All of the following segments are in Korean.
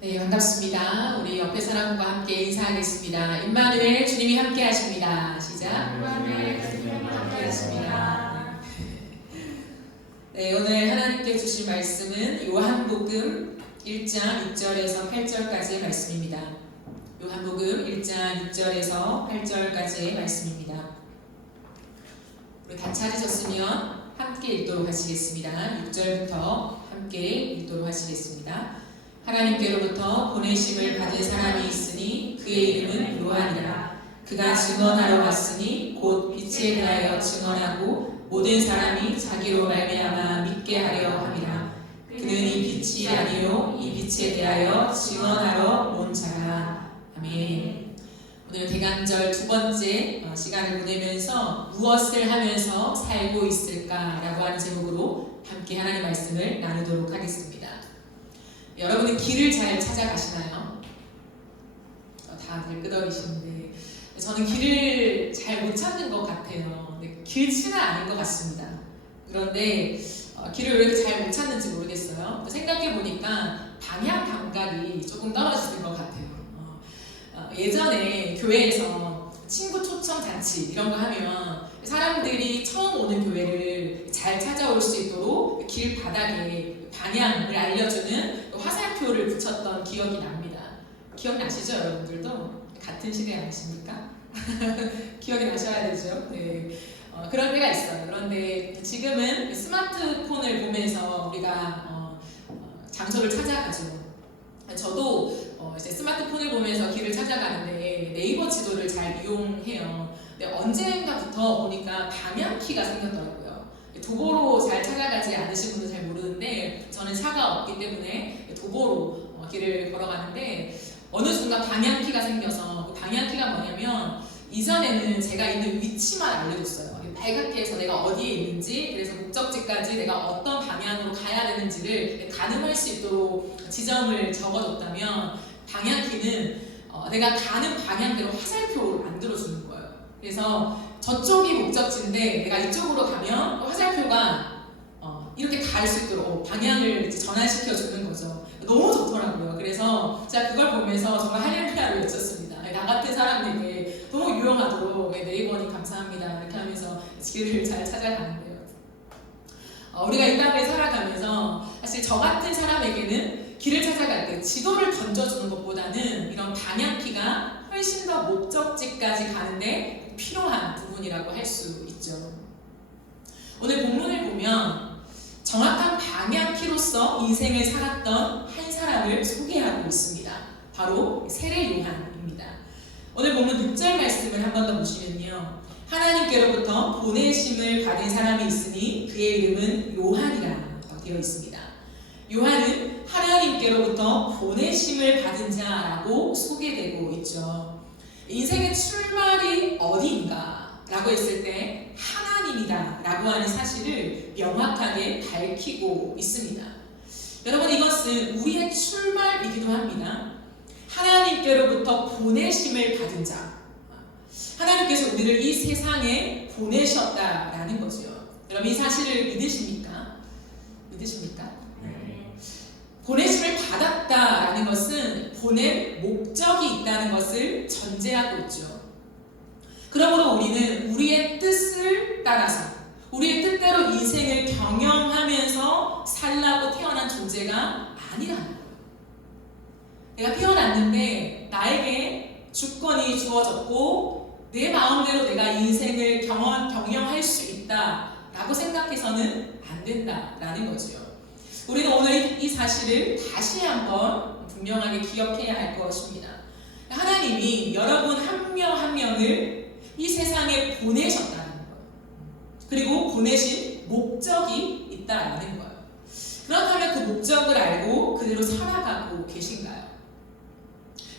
네, 반갑습니다. 우리 옆에 사람과 함께 인사하겠습니다. 임마누엘 주님이 함께 하십니다. 시작. 임마누엘 주님이 함께 하십니다. 네, 오늘 하나님께 주실 말씀은 요한복음 1장 6절에서 8절까지의 말씀입니다. 요한복음 1장 6절에서 8절까지의 말씀입니다. 우리 다 찾으셨으면 함께 읽도록 하시겠습니다. 6절부터 함께 읽도록 하시겠습니다. 하나님께로부터 보내심을 받은 사람이 있으니 그의 이름은 요한이라. 그가 증언하러 왔으니 곧 빛에 대하여 증언하고 모든 사람이 자기로 말미암아 믿게 하려 함이라. 그는 이 빛이 아니요 이 빛에 대하여 증언하러 온 자라. 아멘. 오늘 대강절 두 번째 시간을 보내면서 무엇을 하면서 살고 있을까라고 하는 제목으로 함께 하나님의 말씀을 나누도록 하겠습니다. 여러분은 길을 잘 찾아가시나요? 다들 끄덕이시는데 저는 길을 잘 못 찾는 것 같아요. 길치는 않은 것 같습니다. 그런데 길을 왜 이렇게 잘 못 찾는지 모르겠어요. 생각해보니까 방향 감각이 조금 떨어지는 것 같아요. 예전에 교회에서 친구 초청 잔치 이런 거 하면 사람들이 처음 오는 교회를 잘 찾아올 수 있도록 길 바닥에 방향을 알려주는 화살표를 붙였던 기억이 납니다. 기억나시죠, 여러분들도? 같은 시대 아니십니까? 기억이 나셔야 되죠. 네. 그런 때가 있어요. 그런데 지금은 스마트폰을 보면서 우리가 장소를 찾아가죠. 저도 이제 스마트폰을 보면서 길을 찾아가는데 네이버 지도를 잘 이용해요. 근데 언젠가부터 보니까 방향키가 생겼더라고요. 도보로 잘 찾아가지 않으신 분은 잘 모르는데 저는 차가 없기 때문에 도보로 길을 걸어가는데 어느 순간 방향키가 생겨서 그 방향키가 뭐냐면 이전에는 제가 있는 위치만 알려줬어요. 빨갛게 해서 내가 어디에 있는지, 그래서 목적지까지 내가 어떤 방향으로 가야 되는지를 가늠할 수 있도록 지점을 적어줬다면 방향키는 내가 가는 방향대로 화살표를 만들어주는 거예요. 그래서 저쪽이 목적지인데 내가 이쪽으로 가면 화살표가 이렇게 갈 수 있도록 방향을 이제 전환시켜 주는 거죠. 너무 좋더라고요. 그래서 제가 그걸 보면서 정말 할렐루야를 외쳤습니다. 나 같은 사람에게 너무 유용하도록 네이버니 감사합니다 이렇게 하면서 길을 잘 찾아가는데요. 우리가 이 땅을 살아가면서 사실 저 같은 사람에게는 길을 찾아갈 때 지도를 던져주는 것보다는 이런 방향키가 훨씬 더 목적지까지 가는데 필요한 부분이라고 할 수 있죠. 오늘 본문을 보면 정확한 방향키로서 인생을 살았던 한 사람을 소개하고 있습니다. 바로 세례 요한입니다. 오늘 본문 6절 말씀을 한 번 더 보시면요. 하나님께로부터 보내심을 받은 사람이 있으니 그의 이름은 요한이라 되어 있습니다. 요한은 하나님께로부터 보내심을 받은 자라고 소개되고 있죠. 인생의 출발이 어디인가 라고 했을 때 하나님이다 라고 하는 사실을 명확하게 밝히고 있습니다. 여러분, 이것은 우리의 출발이기도 합니다. 하나님께로부터 보내심을 받은 자, 하나님께서 우리를 이 세상에 보내셨다라는 거죠. 여러분, 이 사실을 믿으십니까? 믿으십니까? 네. 보내심을 받았다라는 것은 보낼 목적이 있다는 것을 전제하고 있죠. 그러므로 우리는 우리의 뜻을 따라서 우리의 뜻대로 인생을 경영하면서 살라고 태어난 존재가 아니라는 거예요. 내가 태어났는데 나에게 주권이 주어졌고 내 마음대로 내가 인생을 경영할 수 있다라고 생각해서는 안 된다라는 거죠. 우리는 오늘 이 사실을 다시 한번 분명하게 기억해야 할 것입니다. 하나님이 여러분 한 명 한 명을 이 세상에 보내셨다는 거예요. 그리고 보내신 목적이 있다라는 거예요. 그렇다면 그 목적을 알고 그대로 살아가고 계신가요?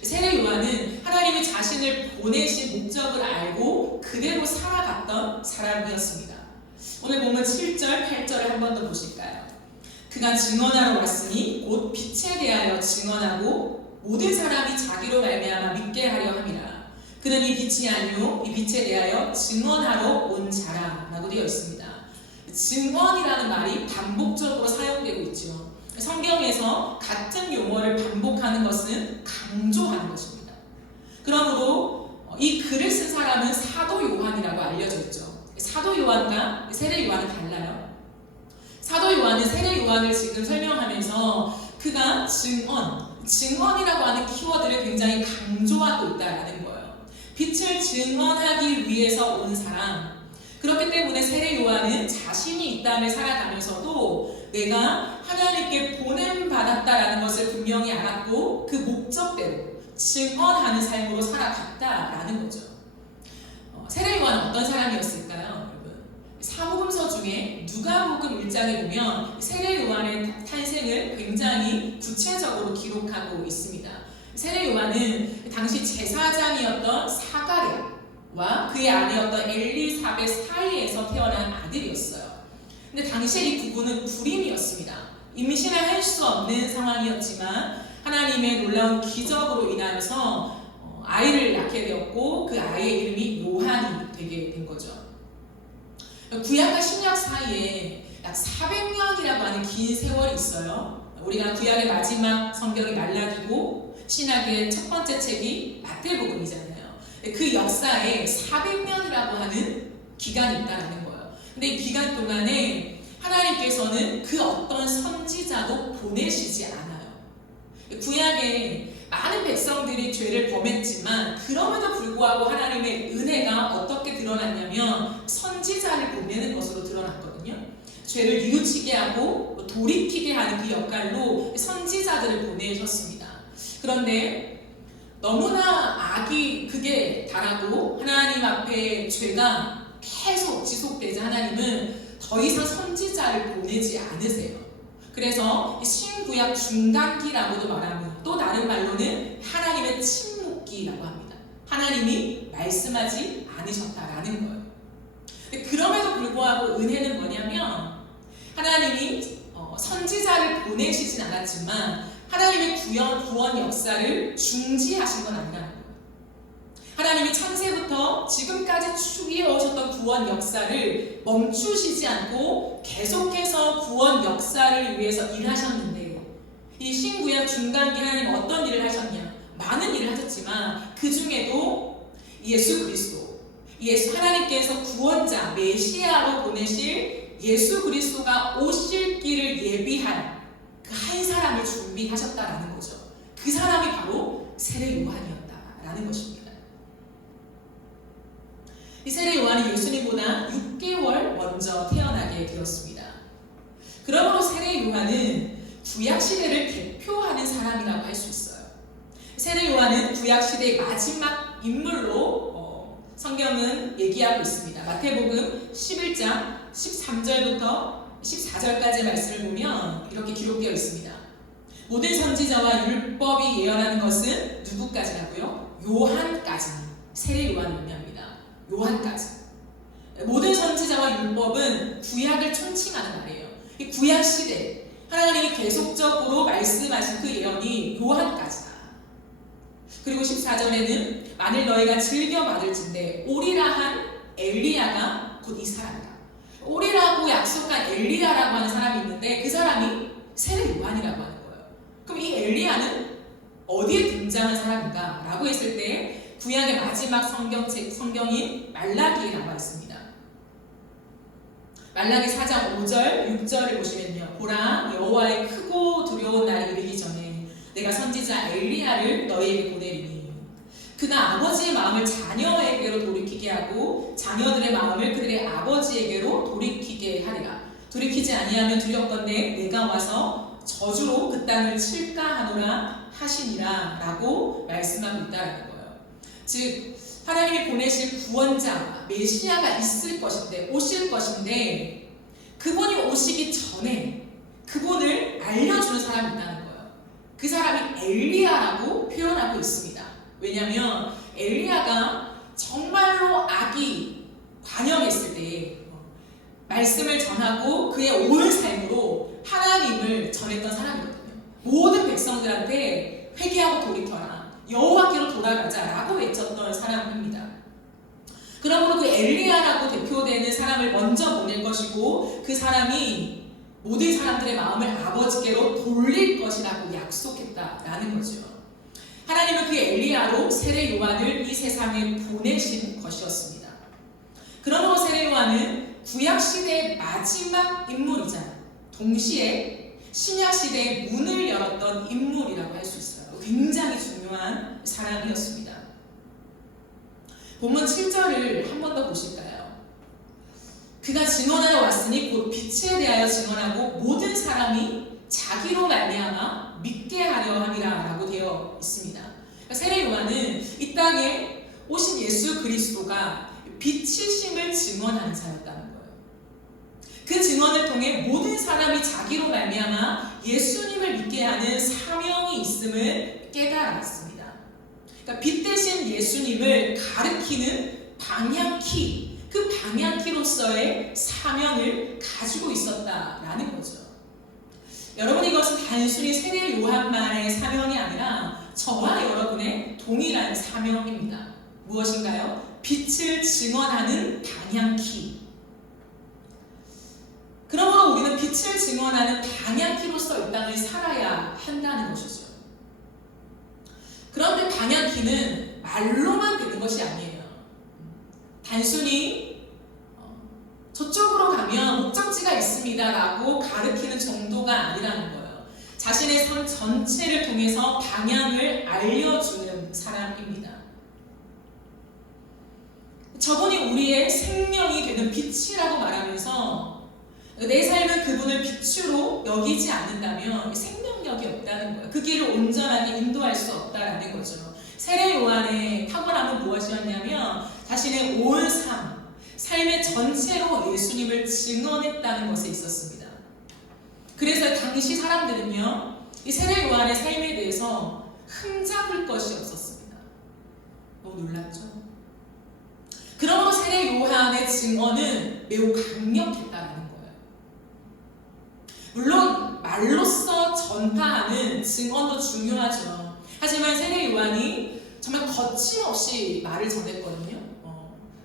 세례 요한은 하나님이 자신을 보내신 목적을 알고 그대로 살아갔던 사람이었습니다. 오늘 보면 7절, 8절을 한 번 더 보실까요? 그가 증언하러 왔으니 곧 빛에 대하여 증언하고 모든 사람이 자기로 말미암아 믿게 하려 함이라. 그는 이 빛이 아니요 이 빛에 대하여 증언하러 온 자라 라고 되어 있습니다. 증언이라는 말이 반복적으로 사용되고 있죠. 성경에서 같은 용어를 반복하는 것은 강조하는 것입니다. 그러므로 이 글을 쓴 사람은 사도 요한이라고 알려져 있죠. 사도 요한과 세례 요한은 달라요. 사도 요한은 세례 요한을 지금 설명하면서 그가 증언이라고 하는 키워드를 굉장히 강조하고 있다는 거예요. 빛을 증언하기 위해서 온 사람. 그렇기 때문에 세례 요한은 자신이 이 땅을 살아가면서도 내가 하나님께 보냄받았다라는 것을 분명히 알았고 그 목적대로 증언하는 삶으로 살아갔다라는 거죠. 세례 요한은 어떤 사람이었을까요? 여러분, 사복음서 중에 누가복음 1장에 보면 세례 요한의 탄생을 굉장히 구체적으로 기록하고 있습니다. 세례 요한은 당시 제사장이었던 사가랴와 그의 아내였던 엘리사벳 사이에서 태어난 아들이었어요. 근데 당시에 이 부부는 불임이었습니다. 임신을 할 수 없는 상황이었지만 하나님의 놀라운 기적으로 인하여서 아이를 낳게 되었고 그 아이의 이름이 요한이 되게 된 거죠. 구약과 신약 사이에 약 400년이라고 하는 긴 세월이 있어요. 우리가 구약의 마지막 성경이 말라기고 신약의 첫 번째 책이 마태복음이잖아요. 그 역사에 400년이라고 하는 기간이 있다는 거예요. 근데 이 기간 동안에 하나님께서는 그 어떤 선지자도 보내시지 않아요. 구약에 많은 백성들이 죄를 범했지만 그럼에도 불구하고 하나님의 은혜가 어떻게 드러났냐면 선지자를 보내는 것으로 드러났거든요. 죄를 뉘우치게 하고 돌이키게 하는 그 역할로 선지자들을 보내셨습니다. 그런데 너무나 악이 극에 달하고 하나님 앞에 죄가 계속 지속되자 하나님은 더 이상 선지자를 보내지 않으세요. 그래서 신구약 중단기라고도 말하며 또 다른 말로는 하나님의 침묵기라고 합니다. 하나님이 말씀하지 않으셨다라는 거예요. 근데 그럼에도 불구하고 은혜는 뭐냐면 하나님이 선지자를 보내시진 않았지만 하나님의 구원 역사를 중지하신 건 아니라는 거예요. 하나님이 창세부터 지금까지 추구해 오셨던 구원 역사를 멈추시지 않고 계속해서 구원 역사를 위해서 일하셨는데 이 신구약 중간기 하나님 어떤 일을 하셨냐? 많은 일을 하셨지만 그 중에도 예수 그리스도, 하나님께서 구원자 메시아로 보내실 예수 그리스도가 오실 길을 예비한 그 한 사람을 준비하셨다라는 거죠. 그 사람이 바로 세례 요한이었다라는 것입니다. 이 세례 요한이 예수님보다 6개월 먼저 태어나게 되었습니다. 그러므로 세례 요한은 구약시대를 대표하는 사람이라고 할 수 있어요. 세례 요한은 구약시대의 마지막 인물로 성경은 얘기하고 있습니다. 마태복음 11장 13절부터 14절까지의 말씀을 보면 이렇게 기록되어 있습니다. 모든 선지자와 율법이 예언하는 것은 누구까지라고요? 요한까지. 세례 요한을 의미합니다. 요한까지. 모든 선지자와 율법은 구약을 총칭하는 말이에요. 이 구약 시대 하나님이 계속적으로 말씀하신 그 예언이 요한까지다. 그리고 14절에는 만일 너희가 즐겨 받을진대 오리라 한 엘리야가 곧 이 사람이다. 오리라고 약속한 엘리야라고 하는 사람이 있는데 그 사람이 세례 요한이라고 하는 거예요. 그럼 이 엘리야는 어디에 등장한 사람인가? 라고 했을 때 구약의 마지막 성경인 말라기에 나와 있습니다. 말라기 4장 5절, 6절을 보시면요. 보라, 여호와의 크고 두려운 날이 이르기 전에 내가 선지자 엘리야를 너희에게 보내리니 그가 아버지의 마음을 자녀에게로 돌이키게 하고 자녀들의 마음을 그들의 아버지에게로 돌이키게 하리라. 돌이키지 아니하면 두렵건대 내가 와서 저주로 그 땅을 칠까 하노라 하시니라 라고 말씀하고 있다는 거예요. 즉 하나님이 보내실 구원자 메시아가 있을 것인데 오실 것인데 그분이 오시기 전에 그분을 알려주는 사람이 있다는 거예요. 그 사람이 엘리야라고 표현하고 있습니다. 왜냐하면 엘리야가 정말로 악이 관영했을 때 말씀을 전하고 그의 온 삶으로 하나님을 전했던 사람이거든요. 모든 백성들한테 회개하고 돌이켜라, 여호와께로 돌아가자라고 외쳤던 사람입니다. 그러므로 그 엘리야라고 대표되는 사람을 먼저 보낼 것이고 그 사람이 모든 사람들의 마음을 아버지께로 돌릴 것이라고 약속했다라는 거죠. 하나님은 그 엘리야로 세례 요한을 이 세상에 보내신 것이었습니다. 그러므로 세례 요한은 구약 시대의 마지막 인물이자 동시에 신약 시대의 문을 열었던 인물이라고 할 수 있어요. 굉장히 중요한 사람이었습니다. 본문 7절을 한 번 더 보실까요? 그가 증언하러 왔으니 곧 빛에 대하여 증언하고 모든 사람이 자기로 말미암아 믿게 하려 함이라 라고 되어 있습니다. 그러니까 세례 요한은 이 땅에 오신 예수 그리스도가 빛이심을 증언하는 자였다는 거예요. 그 증언을 통해 모든 사람이 자기로 말미암아 예수님을 믿게 하는 사명이 있음을 깨달았습니다. 그러니까 빛 대신 예수님을 가리키는 방향키, 그 방향키로서의 사명을 가지고 있었다라는 거죠. 여러분, 이것은 단순히 세례 요한만의 사명이 아니라 저와 여러분의 동일한 사명입니다. 무엇인가요? 빛을 증언하는 방향키. 그러므로 우리는 빛을 증언하는 방향키로서 이 땅을 살아야 한다는 것이죠. 그런데 방향키는 말로만 되는 것이 아니에요. 단순히 저쪽으로 가면 목적지가 있습니다 라고 가르치는 정도가 아니라는 거예요. 자신의 삶 전체를 통해서 방향을 알려주는 사람입니다. 저분이 우리의 생명이 되는 빛이라고 말하면서 내 삶은 그분을 빛으로 여기지 않는다면 생명력이 없다는 거예요. 그 길을 온전하게 인도할 수 없다라는 거죠. 세례 요한의 탁월함은 무엇이었냐면 자신의 온 삶의 전체로 예수님을 증언했다는 것에 있었습니다. 그래서 당시 사람들은요, 이 세례 요한의 삶에 대해서 흠잡을 것이 없었습니다. 너무 놀랍죠? 그러므로 세례 요한의 증언은 매우 강력했다라는 거예요. 물론 말로써 전파하는 증언도 중요하죠. 하지만 세례 요한이 정말 거침없이 말을 전했거든요.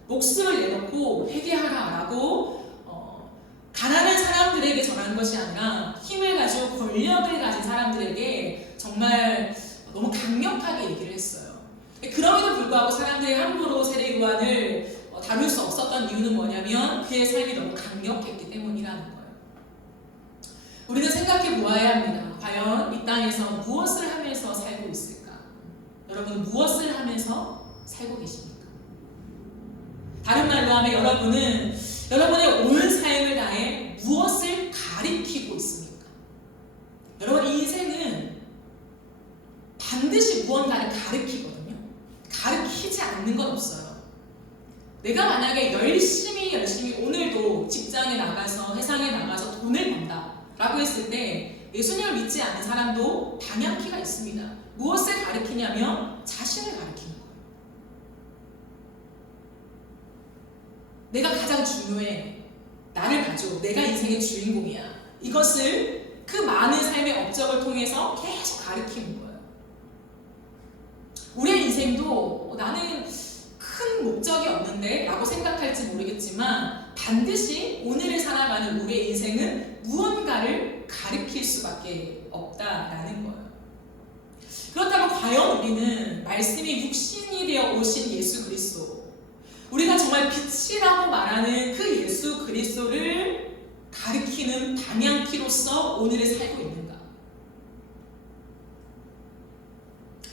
목숨을 내놓고 회개하라라고 가난한 사람들에게 전하는 것이 아니라 힘을 가지고 권력을 가진 사람들에게 정말 너무 강력하게 얘기를 했어요. 그럼에도 불구하고 사람들이 함부로 세례 요한을 다룰 수 없었던 이유는 뭐냐면 그의 삶이 너무 강력했기 때문이라는 거예요. 우리는 생각해 보아야 합니다. 과연 이 땅에서 무엇을 하면서 살고 있을까? 여러분, 무엇을 하면서 살고 계십니까? 다른 말로 하면 여러분은 여러분의 온 삶을 다해 무엇을 가리키고 있습니까? 여러분, 인생은 반드시 무언가를 가리키거든요. 가리키지 않는 건 없어요. 내가 만약에 열심히 오늘도 직장에 나가서 회사에 나가서 돈을 번다 라고 했을 때 예수님을 믿지 않는 사람도 방향키가 있습니다. 무엇을 가리키냐면 자신을 가리키는 거예요. 내가 가장 중요해. 나를 봐줘. 내가 인생의 주인공이야. 이것을 그 많은 삶의 업적을 통해서 계속 가리키는 거예요. 우리의 인생도 나는 큰 목적이 없는데 라고 생각할지 모르겠지만 반드시 오늘을 살아가는 우리의 인생은 무언가를 가리킬 수밖에 없다라는 거예요. 그렇다면 과연 우리는 말씀이 육신이 되어 오신 예수 그리스도, 우리가 정말 빛이라고 말하는 그 예수 그리스도를 가리키는 방향키로서 오늘을 살고 있는가?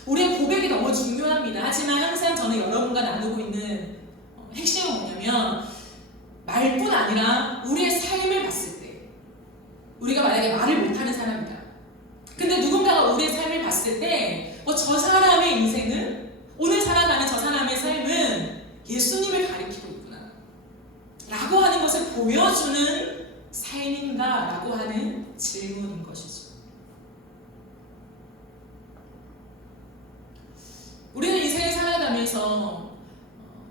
우리의 고백이 너무 중요합니다. 하지만 항상 저는 여러분과 나누고 있는 핵심은 뭐냐면 말뿐 아니라 우리의 삶을 봤을 때, 우리가 만약에 말을 못하는 사람이다. 근데 누군가가 우리의 삶을 봤을 때 저 사람의 인생은, 오늘 살아가는 저 사람의 삶은 예수님을 가리키고 있구나 라고 하는 것을 보여주는 삶인가 라고 하는 질문인 것이죠. 우리는 인생을 살아가면서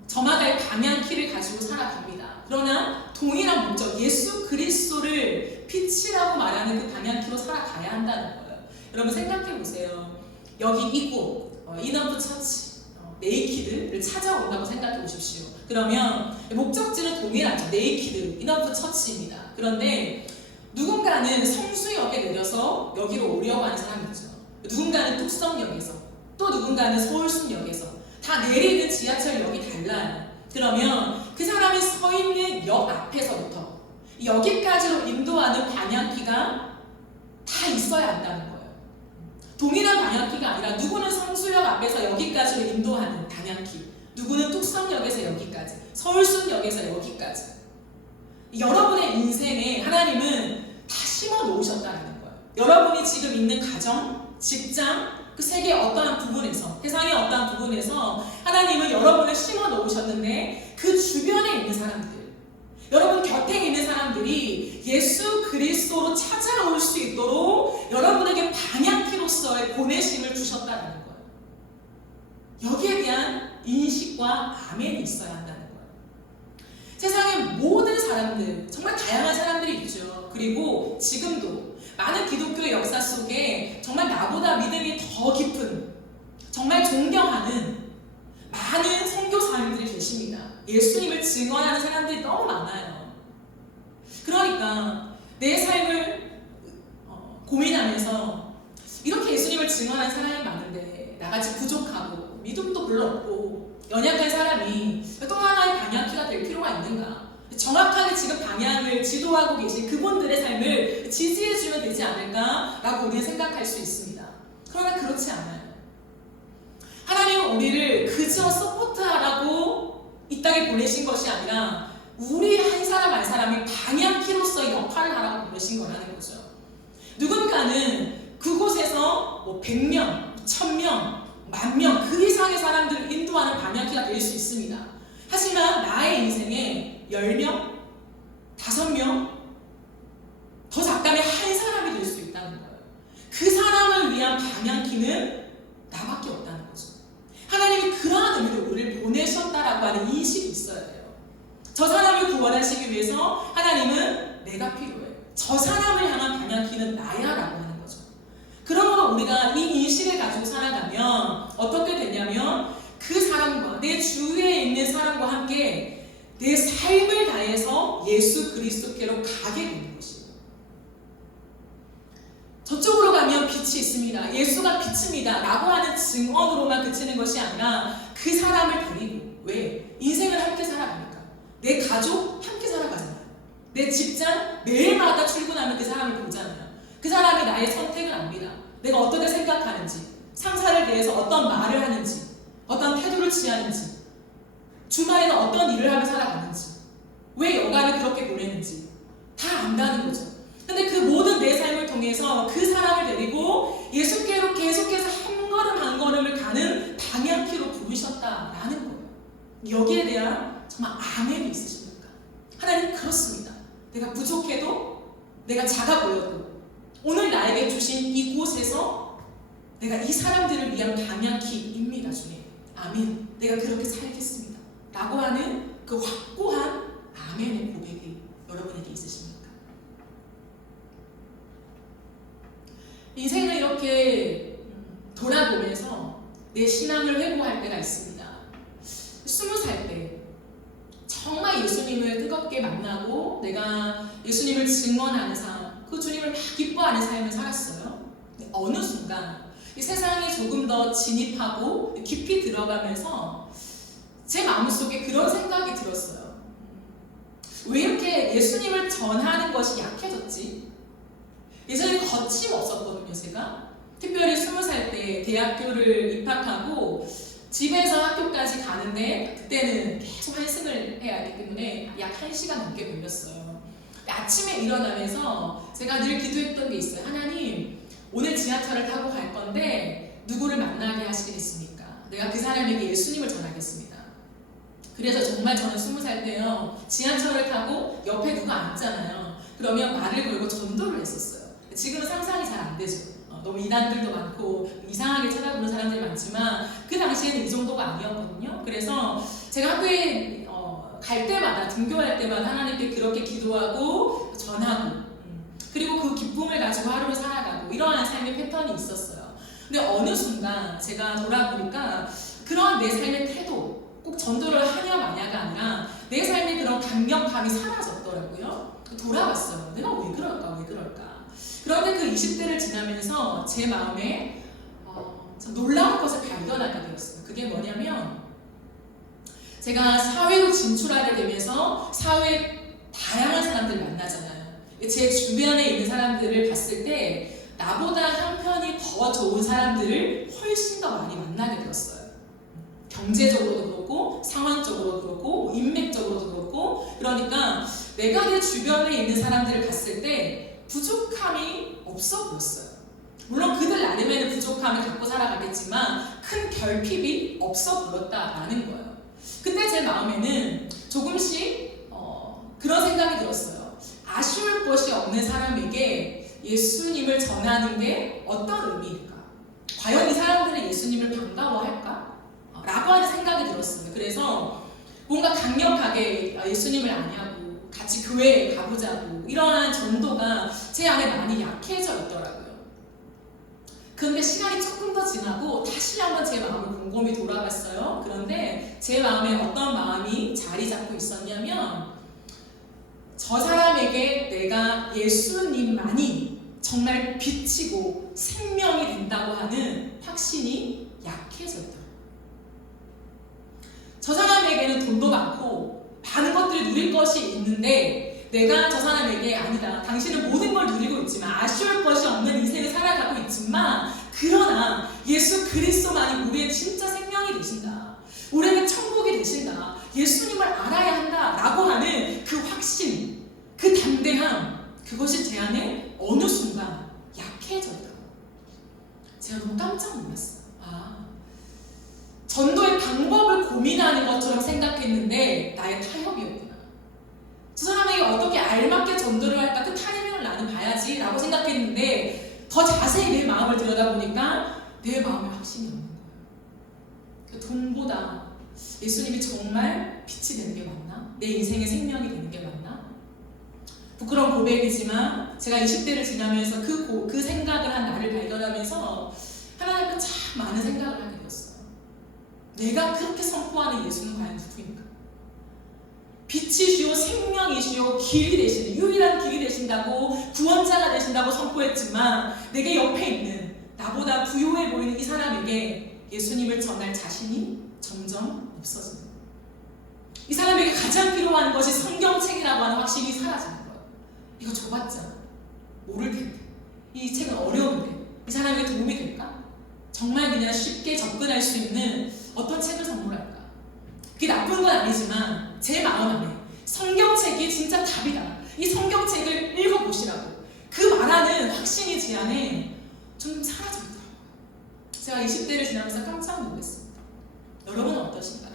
저마다의 방향키를 가지고 살아갑니다. 그러나 동일한 목적, 예수 그리스도를 빛이라고 말하는 그 방향키로 살아가야 한다는 거예요. 여러분 생각해 보세요. 여기 이곳, 인어프 처치, 네이키드를 찾아온다고 생각해 보십시오. 그러면 목적지는 동일하죠. 네이키드, 인어프 처치입니다. 그런데 누군가는 성수역에 내려서 여기로 오려고 하는 사람이 있죠. 누군가는 뚝섬역에서, 또 누군가는 서울숲역에서. 다 내리는 지하철역이 달라요. 그러면 그 사람이 서 있는 역 앞에서부터 여기까지로 인도하는 방향키가 다 있어야 한다는 거예요. 동일한 방향키가 아니라 누구는 성수역 앞에서 여기까지로 인도하는 방향키, 누구는 뚝섬역에서 여기까지, 서울숲역에서 여기까지. 여러분의 인생에 하나님은 다 심어 놓으셨다는 거예요. 여러분이 지금 있는 가정, 직장, 그 세계의 어떠한 부분에서, 세상의 어떠한 부분에서 하나님은 여러분을 심어 놓으셨는데 그 주변에 있는 사람들, 여러분 곁에 있는 사람들이 예수 그리스도로 찾아올 수 있도록 여러분에게 방향키로서의 보내심을 주셨다는 거예요. 여기에 대한 인식과 아멘이 있어야 한다는 거예요. 세상의 모든 사람들, 정말 다양한 사람들이 있죠. 그리고 지금도 많은 기독교의 역사 속에 정말 나보다 믿음이 더 깊은, 정말 존경하는 많은 선교사님들이 계십니다. 예수님을 증언하는 사람들이 너무 많아요. 그러니까 내 삶을 고민하면서 이렇게 예수님을 증언하는 사람이 많은데 나같이 부족하고 믿음도 별로 없고 연약한 사람이 또 하나의 방향키가 될 필요가 있는가? 정확하게 지금 방향을 지도하고 계신 그분들의 삶을 지지해주면 되지 않을까라고 우리는 생각할 수 있습니다. 그러나 그렇지 않아요. 하나님은 우리를 그저 서포트하라고 이 땅에 보내신 것이 아니라 우리 한 사람 한 사람이 방향키로서의 역할을 하라고 보내신 거라는 거죠. 누군가는 그곳에서 100명, 1000명, 10,000명 그 이상의 사람들을 인도하는 방향키가 될 수 있습니다. 하지만 나의 인생에 10명, 5명, 더 작다면 한 사람이 될 수 있다는 거예요. 그 사람을 위한 방향키는 나밖에 없다는 거죠. 하나님이 그러한 의미로 우리를 보내셨다라고 하는 인식이 있어야 돼요. 저 사람을 구원하시기 위해서 하나님은 내가 필요해. 저 사람을 향한 방향키는 나야 라고 하는 거죠. 그러므로 우리가 이 인식을 가지고 살아가면 어떻게 되냐면 그 사람과 내 주위에 있는 사람과 함께 내 삶을 다해서 예수 그리스도께로 가게 되는 것이에요. 저쪽으로 가면 빛이 있습니다. 예수가 빛입니다. 라고 하는 증언으로만 그치는 것이 아니라 그 사람을 데리고, 왜? 인생을 함께 살아가니까. 내 가족 함께 살아가잖아요. 내 직장 매일마다 출근하면 그 사람을 보잖아요. 그 사람이 나의 선택을 압니다. 내가 어떻게 생각하는지, 상사를 대해서 어떤 말을 하는지, 어떤 태도를 취하는지, 주말에는 어떤 일을 하며 살아가는지, 왜 여가를 그렇게 보내는지 다 안다는 거죠. 근데 그 모든 내 삶을 통해서 그 사람을 데리고 예수께로 계속해서 한 걸음 한 걸음을 가는 방향키로 부르셨다라는 거예요. 여기에 대한 정말 아멘이 있으십니까? 하나님 그렇습니다. 내가 부족해도, 내가 작아 보여도 오늘 나에게 주신 이곳에서 내가 이 사람들을 위한 방향키입니다. 주님, 아멘. 내가 그렇게 살겠습니다. 라고 하는 그 확고한 아멘의 고백이 여러분에게 있으십니까? 인생을 이렇게 돌아보면서 내 신앙을 회고할 때가 있습니다. 20살 때 정말 예수님을 뜨겁게 만나고 내가 예수님을 증언하는 삶, 그 주님을 막 기뻐하는 삶을 살았어요. 어느 순간 이 세상에 조금 더 진입하고 깊이 들어가면서 제 마음속에 그런 생각이 들었어요. 왜 이렇게 예수님을 전하는 것이 약해졌지? 예전에 거침없었거든요. 제가 특별히 20살 때 대학교를 입학하고 집에서 학교까지 가는데 그때는 계속 환승을 해야 하기 때문에 약 1시간 넘게 걸렸어요. 아침에 일어나면서 제가 늘 기도했던 게 있어요. 하나님, 오늘 지하철을 타고 갈 건데 누구를 만나게 하시겠습니까? 내가 그 사람에게 예수님을 전하겠습니다. 그래서 정말 저는 20살 때요, 지하철을 타고 옆에 누가 앉잖아요. 그러면 말을 걸고 전도를 했었어요. 지금은 상상이 잘 안 되죠. 너무 이단들도 많고 이상하게 쳐다보는 사람들이 많지만 그 당시에는 이 정도가 아니었거든요. 그래서 제가 학교에 갈 때마다, 등교할 때마다 하나님께 그렇게 기도하고 전하고 그리고 그 기쁨을 가지고 하루를 살아가고 이러한 삶의 패턴이 있었어요. 근데 어느 순간 제가 돌아보니까 그런 내 삶의 태도, 꼭 전도를 하냐 마냐가 아니라 내 삶의 그런 강력함이 사라졌던 않더라고요. 돌아왔어요. 내가 왜 그럴까? 그런데 그 20대를 지나면서 제 마음에 참 놀라운 것을 발견하게 되었어요. 그게 뭐냐면 제가 사회로 진출하게 되면서 사회에 다양한 사람들을 만나잖아요. 제 주변에 있는 사람들을 봤을 때 나보다 형편이 더 좋은 사람들을 훨씬 더 많이 만나게 되었어요. 경제적으로도 그렇고 상황적으로도 그렇고 인맥적으로도 그렇고 그러니까 내가 내 주변에 있는 사람들을 봤을 때 부족함이 없어 보였어요. 물론 그들 나름에는 부족함을 갖고 살아가겠지만 큰 결핍이 없어 보였다라는 거예요. 그때 제 마음에는 조금씩 그런 생각이 들었어요. 아쉬울 것이 없는 사람에게 예수님을 전하는 게 어떤 의미일까? 과연 이 사람들은 예수님을 반가워할까? 라고 하는 생각이 들었어요. 그래서 뭔가 강력하게 예수님을 아냐고 같이 교회에 가보자고 이러한 전도가 제 안에 많이 약해져 있더라고요. 그런데 시간이 조금 더 지나고 다시 한번 제 마음을 곰곰이 돌아봤어요. 그런데 제 마음에 어떤 마음이 자리 잡고 있었냐면 저 사람에게 내가 예수님만이 정말 빛이고 생명이 된다고 하는 확신이 약해졌다. 저 사람에게는 돈도 많고 많은 것들을 누릴 것이 있는데 내가 저 사람에게 아니다. 당신은 모든 걸 누리고 있지만 아쉬울 것이 없는 인생을 살아가고 있지만 그러나 예수 그리스도만이 우리의 진짜 생명이 되신다. 우리에게 천국이 되신다. 예수님을 알아야 한다. 라고 하는 그 확신, 그 담대함 그것이 제 안에 어느 순간 약해졌다. 제가 너무 깜짝 놀랐어요. 전도의 방법을 고민하는 것처럼 생각했는데 나의 타협이었구나. 저 사람에게 어떻게 알맞게 전도를 할까? 그 타이밍을 나는 봐야지 라고 생각했는데 더 자세히 내 마음을 들여다보니까 내 마음에 확신이 없는 거예요. 돈보다 예수님이 정말 빛이 되는 게 맞나? 내 인생의 생명이 되는 게 맞나? 부끄러운 고백이지만 제가 20대를 지나면서 그 생각을 한 나를 발견하면서 하나님 앞에 참 많은 생각을 하게 되었어요. 내가 그렇게 선포하는 예수는 과연 누구인가? 빛이시오 생명이시오 길이 되시는 유일한 길이 되신다고 구원자가 되신다고 선포했지만 내게 옆에 있는 나보다 부유해 보이는 이 사람에게 예수님을 전할 자신이 점점 없어지는 거예요. 이 사람에게 가장 필요한 것이 성경책이라고 하는 확신이 사라지는 거예요. 이거 줘봤자 모를 텐데 이 책은 어려운데 이 사람에게 도움이 될까? 정말 그냥 쉽게 접근할 수 있는 어떤 책을 선물할까? 그게 나쁜 건 아니지만 제 마음 안에 성경책이 진짜 답이다. 이 성경책을 읽어보시라고 그 말하는 확신이 제 안에 좀 사라졌더라고요. 제가 20대를 지나면서 깜짝 놀랐습니다. 여러분은 어떠신가요?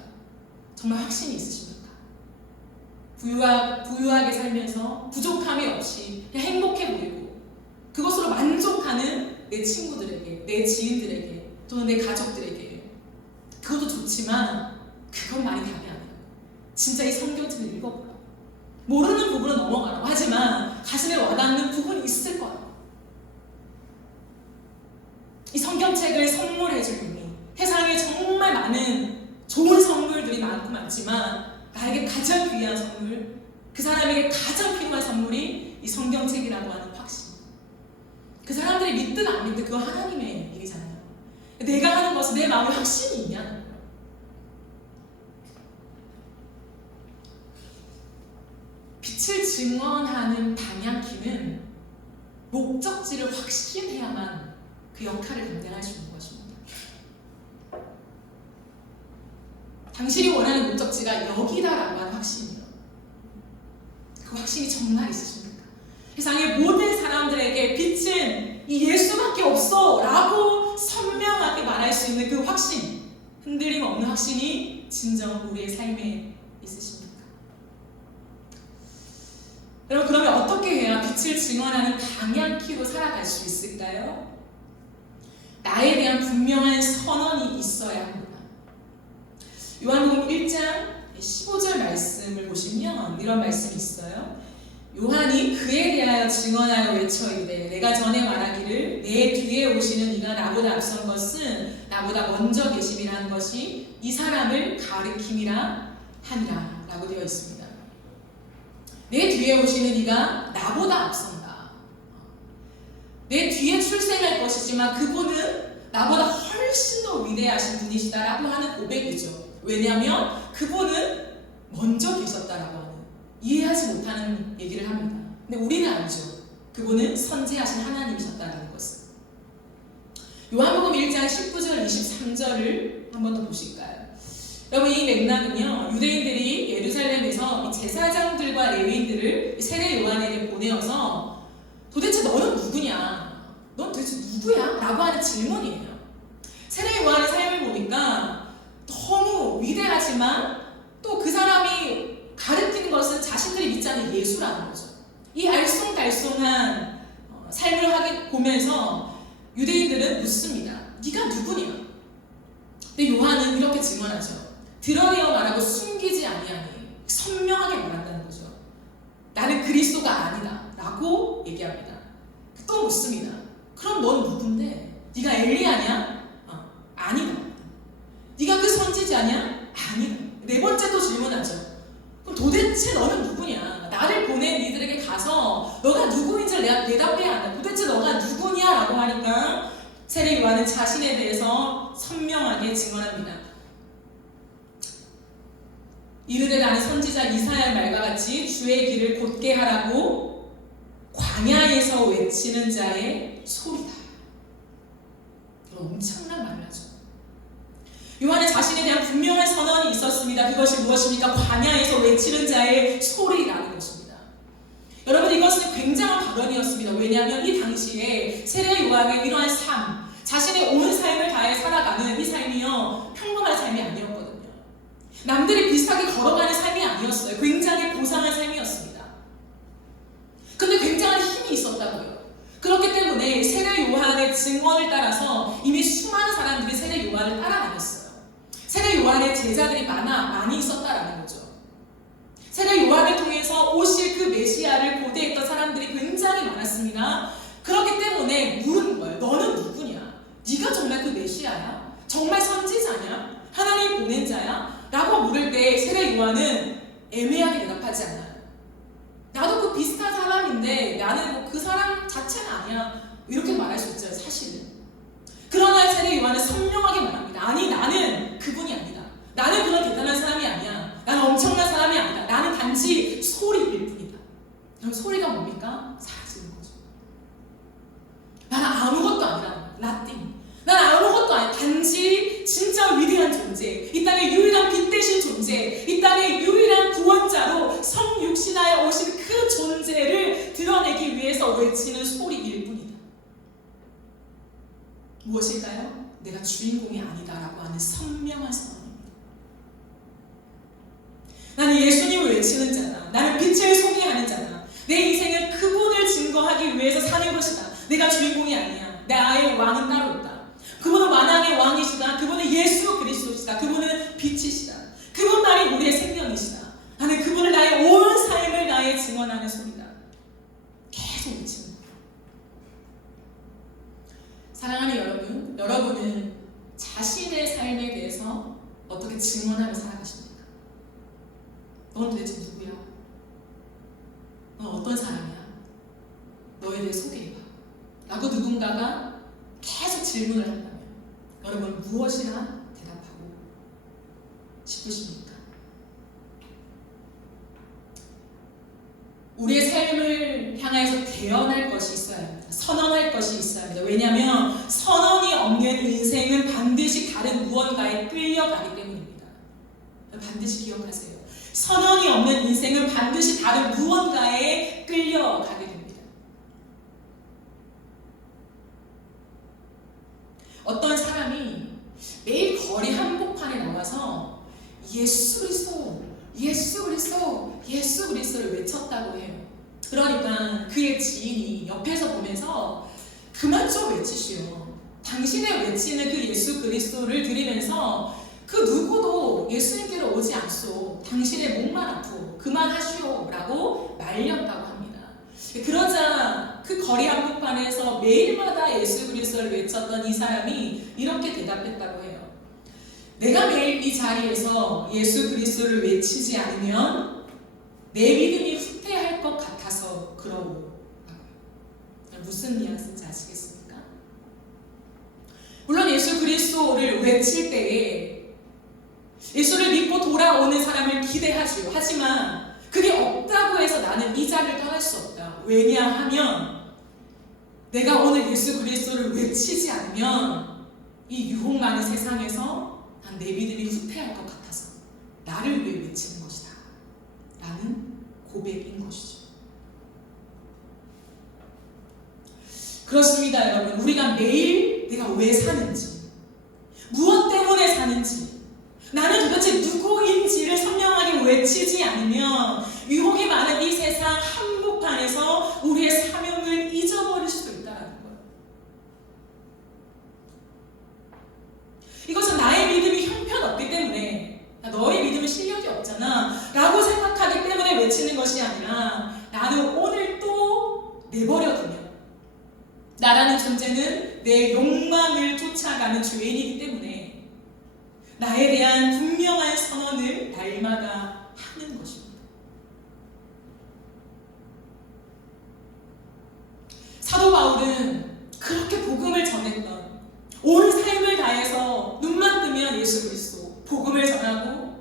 정말 확신이 있으십니까? 부유하게 살면서 부족함이 없이 그냥 행복해 보이고 그것으로 만족하는 내 친구들에게, 내 지인들에게 또는 내 가족들에게 그것도 좋지만 그것만이 답이 아니에요. 진짜 이 성경책을 읽어보라고. 모르는 부분은 넘어가라고 하지만 가슴에 와닿는 부분이 있을 거예요. 이 성경책을 선물해줄 의미, 세상에 정말 많은 좋은 선물들이 많지만 나에게 가장 귀한 선물, 그 사람에게 가장 필요한 선물이 이 성경책이라고 하는 확신. 그 사람들이 믿든 안 믿든 그거 하나님의 일이잖아요. 내가 하는 것은 내 마음에 확신이 있냐는 거예요. 빛을 증언하는 방향키는 목적지를 확신해야만 그 역할을 감당할 수 있는 것입니다. 당신이 원하는 목적지가 여기다라고 하는 확신이요. 그 확신이 정말 있으십니까? 세상의 모든 사람들에게 빛은 이 예수밖에 없어 라고 선명하게 말할 수 있는 그 확신, 흔들림 없는 확신이 진정 우리의 삶에 있으십니까? 여러분, 그러면 어떻게 해야 빛을 증언하는 방향키로 살아갈 수 있을까요? 나에 대한 분명한 선언이 있어야 합니다. 요한복음 1장 15절 말씀을 보시면 이런 말씀이 있어요. 요한이 그에 대하여 증언하여 외쳐이르되 내가 전에 말하기를 내 뒤에 오시는 이가 나보다 앞선 것은 나보다 먼저 계심이라는 것이 이 사람을 가리킴이라 하니라 라고 되어 있습니다. 내 뒤에 오시는 이가 나보다 앞선다. 내 뒤에 출생할 것이지만 그분은 나보다 훨씬 더 위대하신 분이시다라고 하는 고백이죠. 왜냐하면 그분은 먼저 계셨다라고 하는, 이해하지 못하는 얘기를 합니다. 근데 우리는 알죠. 그분은 선지하신 하나님이셨다는 것을. 요한복음 1장 19절 23절을 한번 더 보실까요? 여러분, 이 맥락은요, 유대인들이 예루살렘에서 제사장들과 레위인들을 세례 요한에게 보내어서 도대체 너는 누구냐? 넌 도대체 누구야? 라고 하는 질문이에요. 세례 요한의 삶을 보니까 너무 위대하지만 또 그 사람이 가르치는 것은 자신들이 믿지 않는 예수라는 거죠. 이 알쏭달쏭한 삶을 보면서 유대인들은 묻습니다. 네가 누구냐? 근데 요한은 이렇게 증언하죠. 드러내어 말하고 숨기지 아니하니, 선명하게 말한다는 거죠. 나는 그리스도가 아니다 라고 얘기합니다. 또 묻습니다. 그럼 넌 누군데? 네가 엘리야냐? 아니다. 네가 그 선지자냐? 아니다. 네 번째 또 질문하죠. 그럼 도대체 너는 누구냐? 나를 보낸 이들에게 가서 너가 누구인지 내가 대답해야 한다. 도대체 너가 누구냐라고 하니까 세례 요한은 자신에 대해서 선명하게 증언합니다. 이르되 나는 선지자 이사야의 말과 같이 주의 길을 곧게 하라고 광야에서 외치는 자의 소리다. 엄청난 말을 하죠. 요한은 자신에 대한 분명한 선언이 있었습니다. 그것이 무엇입니까? 광야에서 외치는 자의 소리라는 것입니다. 여러분, 이것은 굉장한 발언이었습니다. 왜냐하면 이 당시에 세례 요한의 이러한 삶, 자신의 온 삶을 다해 살아가는 이 삶이요, 평범한 삶이 아니었거든요. 남들이 비슷하게 걸어가는 삶이 아니었어요. 굉장히 고상한 삶이었습니다. 근데 굉장한 힘이 있었다고요. 그렇기 때문에 세례 요한의 증언을 따라서 이미 수많은 사람들이 세례 요한을 따라다녔어요. 세례 요한의 제자들이 많이 있었다라는 거죠. 세례 요한을 통해서 오실 그 메시아를 고대했던 사람들이 굉장히 많았습니다. 그렇기 때문에 물은 거예요. 너는 누구냐? 네가 정말 그 메시아야? 정말 선지자냐? 하나님 보낸 자야? 라고 물을 때 세례 요한은 애매하게 대답하지 않아요. 나도 그 비슷한 사람인데 나는 뭐 그 사람 자체는 아니야, 이렇게 말할 수 있죠, 사실은. 그러나 세례 요한은 선명하게 말합니다. 아니, 나는 그분이 아니다. 나는 그런 대단한 사람이 아니야. 나는 엄청난 사람이 아니다. 나는 단지 소리일 뿐이다. 그럼 소리가 뭡니까? 사라지는 거죠. 나는 아무것도 아니라 nothing. 난 아무것도 아니야. 단지 진짜 위대한 존재, 이 땅의 유일한 빛 대신 존재, 이 땅의 유일한 구원자로 성육신하여 오신 그 존재를 드러내기 위해서 외치는 소리일 뿐이다. 무엇일까요? 내가 주인공이 아니다라고 하는 선명한 선언입니다. 나는 예수님을 외치는 자다. 나는 빛을 소개하는 자다. 내 인생은 그분을 증거하기 위해서 사는 것이다. 내가 주인공이 아니야. 나의 왕은 따로 있다. 그분은 만왕의 왕이시다. 그분은 예수 그리스도시다. 그분은 빛이시다. 그분만이 우리의 생명이시다. 나는 그분을 나의 온 삶을 나의 증언하는 소리다. 계속 외치는 거예요. 사랑하는 여러분, 여러분은 자신의 삶에 대해서 어떻게 증언하며 살아가십니까? 넌 도대체 누구야? 넌 어떤 사람이야? 너에 대해 소개해봐 라고 누군가가 계속 질문을 한다면 여러분 무엇이라 대답하고 싶으십니까? 우리의 삶을 향해서 대언할 것이 있어야 합니다. 선언할 것이 있어야 합니다. 왜냐하면 선언이 없는 인생은 반드시 다른 무언가에 끌려가기 때문입니다. 반드시 기억하세요. 선언이 없는 인생은 반드시 다른 무언가에 끌려가게 됩니다. 어떤 사람이 매일 거리 한복판에 나와서 예수 그리스도, 예수 그리스도, 예수 그리스도를 외쳤다고 해요. 그러니까 그의 지인이 옆에서 보면서 그만 좀 외치시오. 당신의 외치는 그 예수 그리스도를 들으면서 그 누구도 예수님께로 오지 않소. 당신의 목만 아프오. 그만하시오 라고 말렸다고 합니다. 그러자 그 거리 한복판에서 매일마다 예수 그리스도를 외쳤던 이 사람이 이렇게 대답했다고 해요. 내가 매일 이 자리에서 예수 그리스도를 외치지 않으면 내 믿음이 후퇴할 것 같아서 그러오. 무슨 뉘앙스인지 아시겠습니까? 물론 예수 그리스도를 외칠 때에 예수를 믿고 돌아오는 사람을 기대하죠. 하지만 그게 없다고 해서 나는 이 자리를 떠날 수 없다. 왜냐하면 내가 오늘 예수 그리스도를 외치지 않으면 이 유혹 많은 세상에서 난 내 믿음이 후퇴할 것 같아서 나를 위해 외치는 것이다 라는 고백인 것이죠. 그렇습니다, 여러분. 우리가 매일 내가 왜 사는지, 무엇 때문에 사는지, 나는 도대체 누구인지를 선명하게 외치지 않으면 유혹이 많은 이 세상 한복판에서 우리의 사명을 잊어버릴 수도 있다는 거예요. 이것은 나의 믿음이 형편없기 때문에, 너의 믿음은 실력이 없잖아 라고 생각하기 때문에 외치는 것이 아니라, 나는 오늘 또 내버려두면 나라는 존재는 내 욕망을 쫓아가는 죄인이기 때문에 나에 대한 분명한 선언을 날마다 하는 것입니다. 사도 바울은 그렇게 복음을 전했던, 온 삶을 다해서 눈만 뜨면 예수 그리스도 복음을 전하고,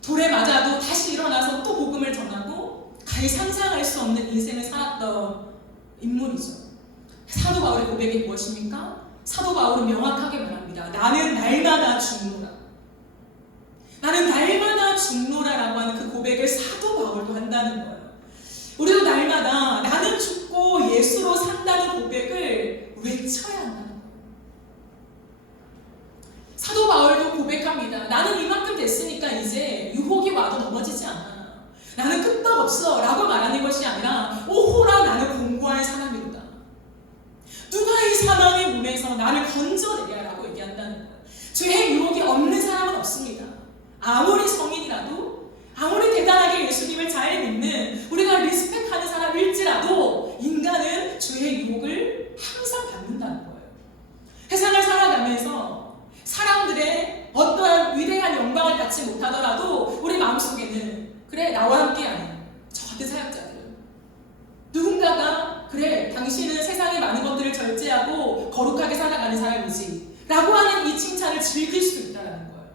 돌에 맞아도 다시 일어나서 또 복음을 전하고, 가히 상상할 수 없는 인생을 살았던 인물이죠. 사도 바울의 고백이 무엇입니까? 사도 바울은 명확하게 말합니다. 나는 날마다 죽노라. 나는 날마다 죽노라라고 하는 그 고백을 사도 바울도 한다는 거예요. 우리도 날마다 나는 죽고 예수로 산다는 고백을 외쳐야 한다는 거예요. 사도 바울도 고백합니다. 나는 이만큼 됐으니까 이제 유혹이 와도 넘어지지 않아. 나는 끄떡없어 라고 말하는 것이 아니라, 오호라 나는 공고한 사람이다. 누가 이 사망의 문에서 나를 건져내랴라고 얘기한다는 거예요. 죄의 유혹이 없는 사람은 없습니다. 아무리 성인이라도, 아무리 대단하게 예수님을 잘 믿는 우리가 리스펙하는 사람일지라도 인간은 죄의 유혹을 항상 받는다는 거예요. 세상을 살아가면서 사람들의 어떠한 위대한 영광을 받지 못하더라도 우리 마음속에는, 그래 나와 함께하는 저 같은 사역자들, 누군가가 그래 당신은 세상의 많은 것들을 절제하고 거룩하게 살아가는 사람이지 라고 하는 이 칭찬을 즐길 수 있다는 거예요.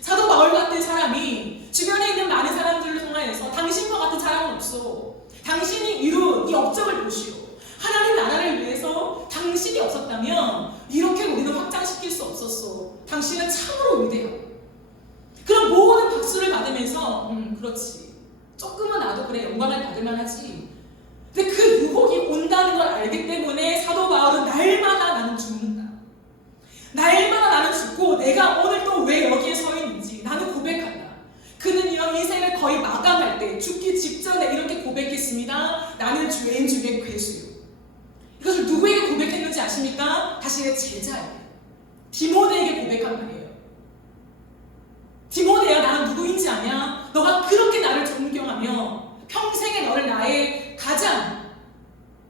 사도 바울 같은 사람이 주변에 있는 많은 사람들을 통하여서 당신과 같은 사람은 없어, 당신이 이룬 이 업적을 보시오, 하나님 나라를 위해서 당신이 없었다면 이렇게 우리는 확장시킬 수 없었어, 당신은 참으로 위대하고, 그런 모든 박수를 받으면서 그렇지, 조금은 나도 그래 영광을 받을 만하지. 근데 그 유혹이 온다는 걸 알기 때문에 사도 바울은 날마다 나는 죽는다, 날마다 나는 죽고 내가 오늘 또 왜 여기에 서 있는지 나는 고백한다. 그는 이런 인생을 거의 마감할 때, 죽기 직전에 이렇게 고백했습니다. 나는 죄인 중에 괴수요. 이것을 누구에게 고백했는지 아십니까? 자신의 제자에게, 디모데에게 고백한 말이에요. 디모데야, 나는 누구인지 아냐? 너가 그렇게 나를 존경하며 평생에 너를 나의 가장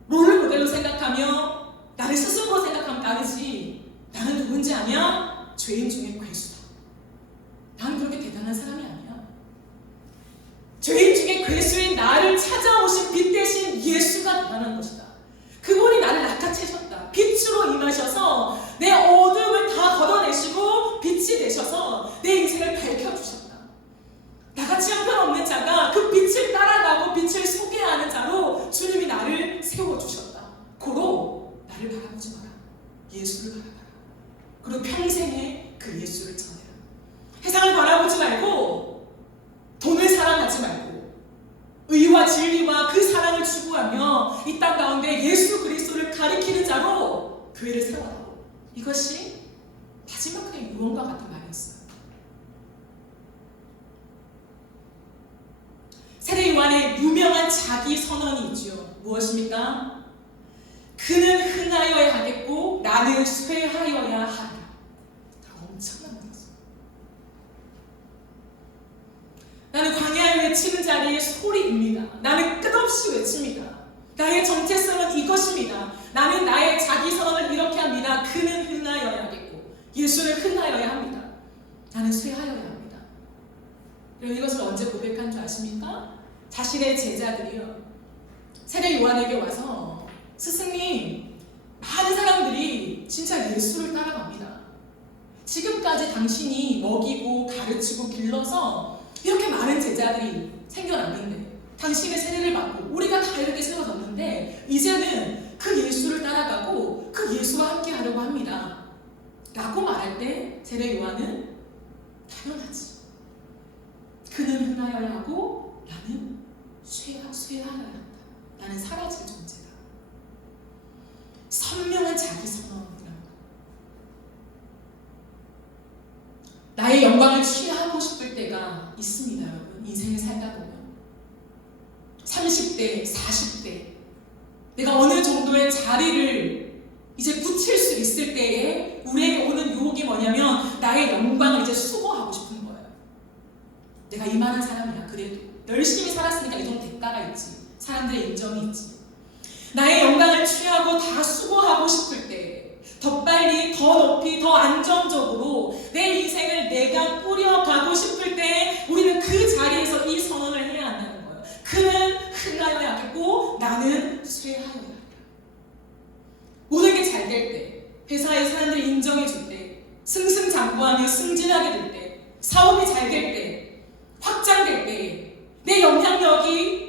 롤 모델로 생각하며 나를 스스로 생각하면 따르지, 나는 누군지 아냐? 죄인 중에 괴수다. 나는 그렇게 대단한 사람이 아니야. 죄인 중에 괴수인 나를 찾아오신 빛 대신 예수가 대단한 것이다. 그분이 나를 낚아채셨다. 빛으로 임하셔서 내 어둠을 다 걷어내시고 빛이 되셔서 내 인생을 밝혀주셨다. 나같이 형편없는 자가 그 빛을 따라가고 빛을 소개하는 자로 주님이 나를 세워주셨다. 고로 나를 바라보지 마라. 예수를 바라봐라. 그리고 평생에 그 예수를 전해라. 세상을 바라보지 말고, 돈을 사랑하지 말고, 의와 진리와 그 사랑을 추구하며 이 땅 가운데 예수 그리스도를 가리키는 자로 교회를 세워라. 이것이 마지막 그의 유언과 같은 말이었어요. 세례 요한의 유명한 자기 선언이 있죠. 무엇입니까? 그는 흥하여야 하겠고 나는 쇠하여야 하리라. 엄청난 말이죠. 나는 광야에 외치는 자리의 소리입니다. 나는 끝없이 외칩니다. 나의 정체성은 이것입니다. 나는 나의 자기 선언을 이렇게 합니다. 그는 흥하여야 하겠고 예수는 흥하여야 합니다. 나는 쇠하여야 합니다. 그럼 이것을 언제 고백한 줄 아십니까? 자신의 제자들이요 세례 요한에게 와서 스승님, 많은 사람들이 진짜 예수를 따라갑니다. 지금까지 당신이 먹이고 가르치고 길러서 이렇게 많은 제자들이 생겨났는데 당신의 세례를 받고 우리가 다 이렇게 세워졌는데 이제는 그 예수를 따라가고 그 예수와 함께 하려고 합니다. 라고 말할 때 세례 요한은 당연하지. 그는 흥하여야 하고 나는 쇠하여야 한다. 나는 사라질 존재다. 선명한 자기 선언이라는 거. 나의 영광을 취하고 싶을 때가 있습니다, 여러분. 인생을 살다 보면 30대, 40대 내가 어느 정도의 자리를 이제 붙일 수 있을 때에 우리에게 오는 유혹이 뭐냐면 나의 영광을 이제 수거하고 싶은 거예요. 내가 이만한 사람이야. 그래도 열심히 살았으니까 이 정도 대가가 있지. 사람들의 인정이 있지. 나의 영광을 취하고 다 수거하고 싶을 때 더 빨리, 더 높이, 더 안정적으로 내 인생을 내가 꾸려가고 싶을 때 우리는 그 자리에서 이 선언을 해야 한다는 거예요. 그는 흥하여야 하고 나는 쇠하여야 한다. 모든 게 잘 될 때, 회사에 사람들이 인정해 줄 때, 승승장구하며 승진하게 될 때, 사업이 잘 될 때, 확장될 때에 내 영향력이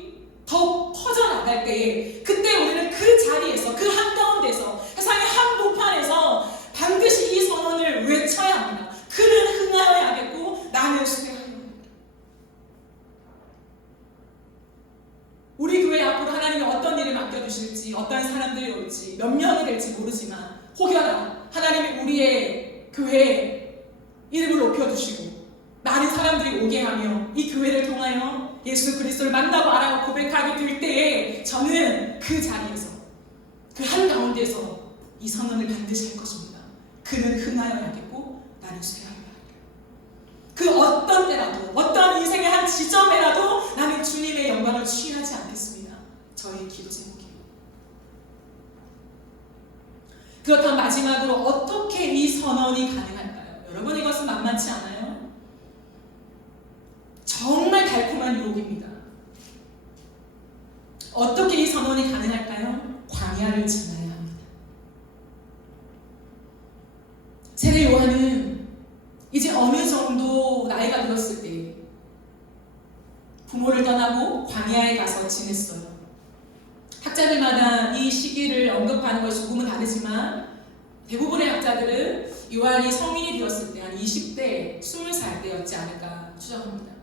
더 퍼져나갈 때에 그때 우리는 그 자리에서 그 한가운데서 세상의 한복판에서 반드시 이 선언을 외쳐야 합니다. 그는 흥하여야 하겠고 나는 쇠하여야 합니다. 우리 교회 앞으로 하나님이 어떤 일을 맡겨주실지 어떤 사람들이 올지 몇 명이 될지 모르지만 혹여나 하나님이 우리의 교회에 이름을 높여주시고 많은 사람들이 오게 하며 이 교회를 통하여 예수 그리스도를 만나고 알아고 고백하게 될 때에 저는 그 자리에서 그 한가운데서 이 선언을 반드시 할 것입니다. 그는 흥하여야 하겠고 나는 쇠하여야 하겠다. 그 어떤 때라도 어떤 인생의 한 지점에라도 나는 주님의 영광을 취하지 않겠습니다. 저의 기도 제목이에요. 그렇다면 마지막으로 어떻게 이 선언이 가능할까요? 여러분 이것은 만만치 않아요? 정말 달콤한 유혹입니다. 어떻게 이 선언이 가능할까요? 광야를 지나야 합니다. 세례 요한은 이제 어느 정도 나이가 들었을 때 부모를 떠나고 광야에 가서 지냈어요. 학자들마다 이 시기를 언급하는 것이 조금은 다르지만 대부분의 학자들은 요한이 성인이 되었을 때 한 20대, 20살 때였지 않을까 추정합니다.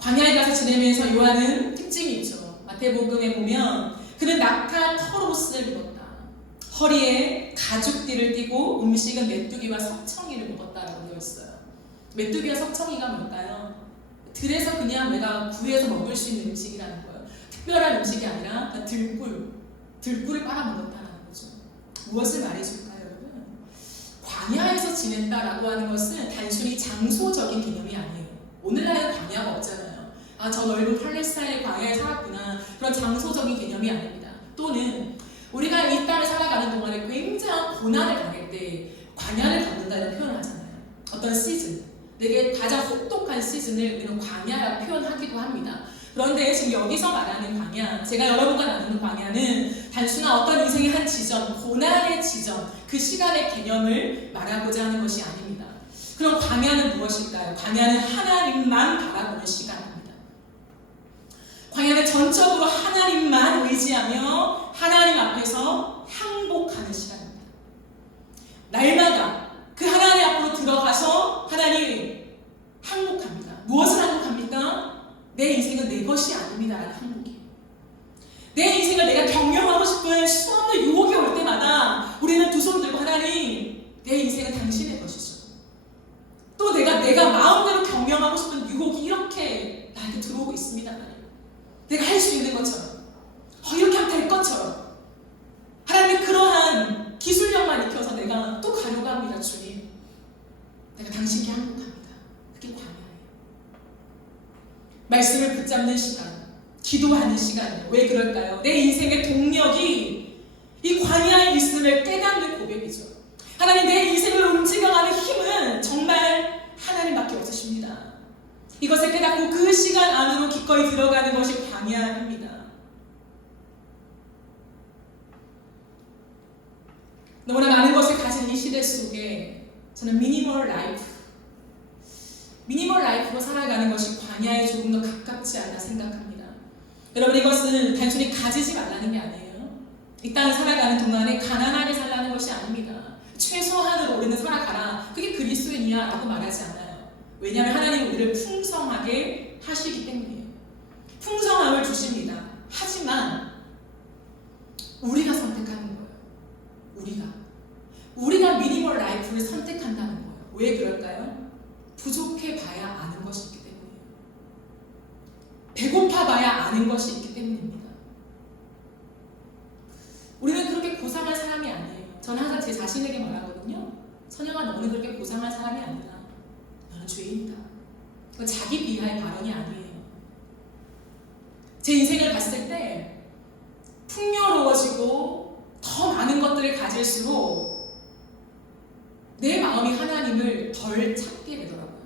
광야에 가서 지내면서 요한은 특징이 있죠. 마태복음에 보면 그는 낙타 털옷을 입었다. 허리에 가죽띠를 띠고 음식은 메뚜기와 석청이를 먹었다라고 되어 있어요. 메뚜기와 석청이가 뭘까요? 들에서 그냥 내가 구해서 먹을 수 있는 음식이라는 거예요. 특별한 음식이 아니라 들꿀을 빨아먹었다는 거죠. 무엇을 말해줄까요, 여러분? 광야에서 지낸다라고 하는 것은 단순히 장소적인 개념이 아니에요. 오늘날에는 광야가 없잖아요. 아, 저 넓은 팔레스타인의 광야에 살았구나. 그런 장소적인 개념이 아닙니다. 또는 우리가 이 땅을 살아가는 동안에 굉장한 고난을 당할 때 광야를 겪는다는 표현을 하잖아요. 어떤 시즌, 내게 가장 혹독한 시즌을 우리는 광야라고 표현하기도 합니다. 그런데 지금 여기서 말하는 광야, 제가 여러분과 나누는 광야는 단순한 어떤 인생의 한 지점, 고난의 지점, 그 시간의 개념을 말하고자 하는 것이 아닙니다. 그럼 광야는 무엇일까요? 광야는 하나님만 바라보는 시간입니다. 광야는 전적으로 하나님만 의지하며 하나님 앞에서 항복하는 시간입니다. 날마다 그 하나님 앞으로 들어가서 하나님 항복합니다. 무엇을 항복합니까? 내 인생은 내 것이 아닙니다. 라는 항복이에요. 내 인생을 내가 경영하고 싶은 수없는 유혹이 올 때마다 우리는 두 손 들고 하나님, 내 인생은 당신의 것이죠. 또 내가 마음대로 경영하고 싶은 유혹이 이렇게 나에게 들어오고 있습니다. 하나님. 내가 할 수 있는 것처럼 이렇게 하면 될 것처럼 하나님의 그러한 기술력만 익혀서 내가 또 가려고 합니다. 주님, 내가 당신께 항복합니다. 그게 광야예요. 말씀을 붙잡는 시간, 기도하는 시간이에요. 왜 그럴까요? 내 인생의 동력이 이 광야에 있음을 깨닫는 고백이죠. 하나님, 내 인생을 움직여가는 힘은 정말 하나님밖에 없으십니다. 이것을 깨닫고 그 시간 안으로 기꺼이 들어가는 것이 광야입니다. 너무나 많은 것을 가진 이 시대 속에 저는 미니멀 라이프로 살아가는 것이 광야에 조금 더 가깝지 않나 생각합니다. 여러분, 이것은 단순히 가지지 말라는 게 아니에요. 이 땅을 살아가는 동안에 가난하게 살라는 것이 아닙니다. 최소한으로 우리는 살아가라. 그게 그리스도인이야 라고 말하지 않아요. 왜냐하면 하나님 우리를 풍성하게 하시기 때문이에요. 풍성함을 주십니다. 하지만 우리가 선택하는 거예요. 우리가 미니멀 라이프를 선택한다는 거예요. 왜 그럴까요? 부족해 봐야 아는 것이 있기 때문이에요. 배고파 봐야 아는 것이 있기 때문입니다. 우리는 그렇게 고상한 사람이 아니에요. 저는 항상 제 자신에게 말하거든요. 선영아, 너는 그렇게 고상한 사람이 아니야. 너는 죄인이다. 그건 자기 비하의 발언이 아니에요. 제 인생을 봤을 때 풍요로워지고 더 많은 것들을 가질수록 내 마음이 하나님을 덜 찾게 되더라고요.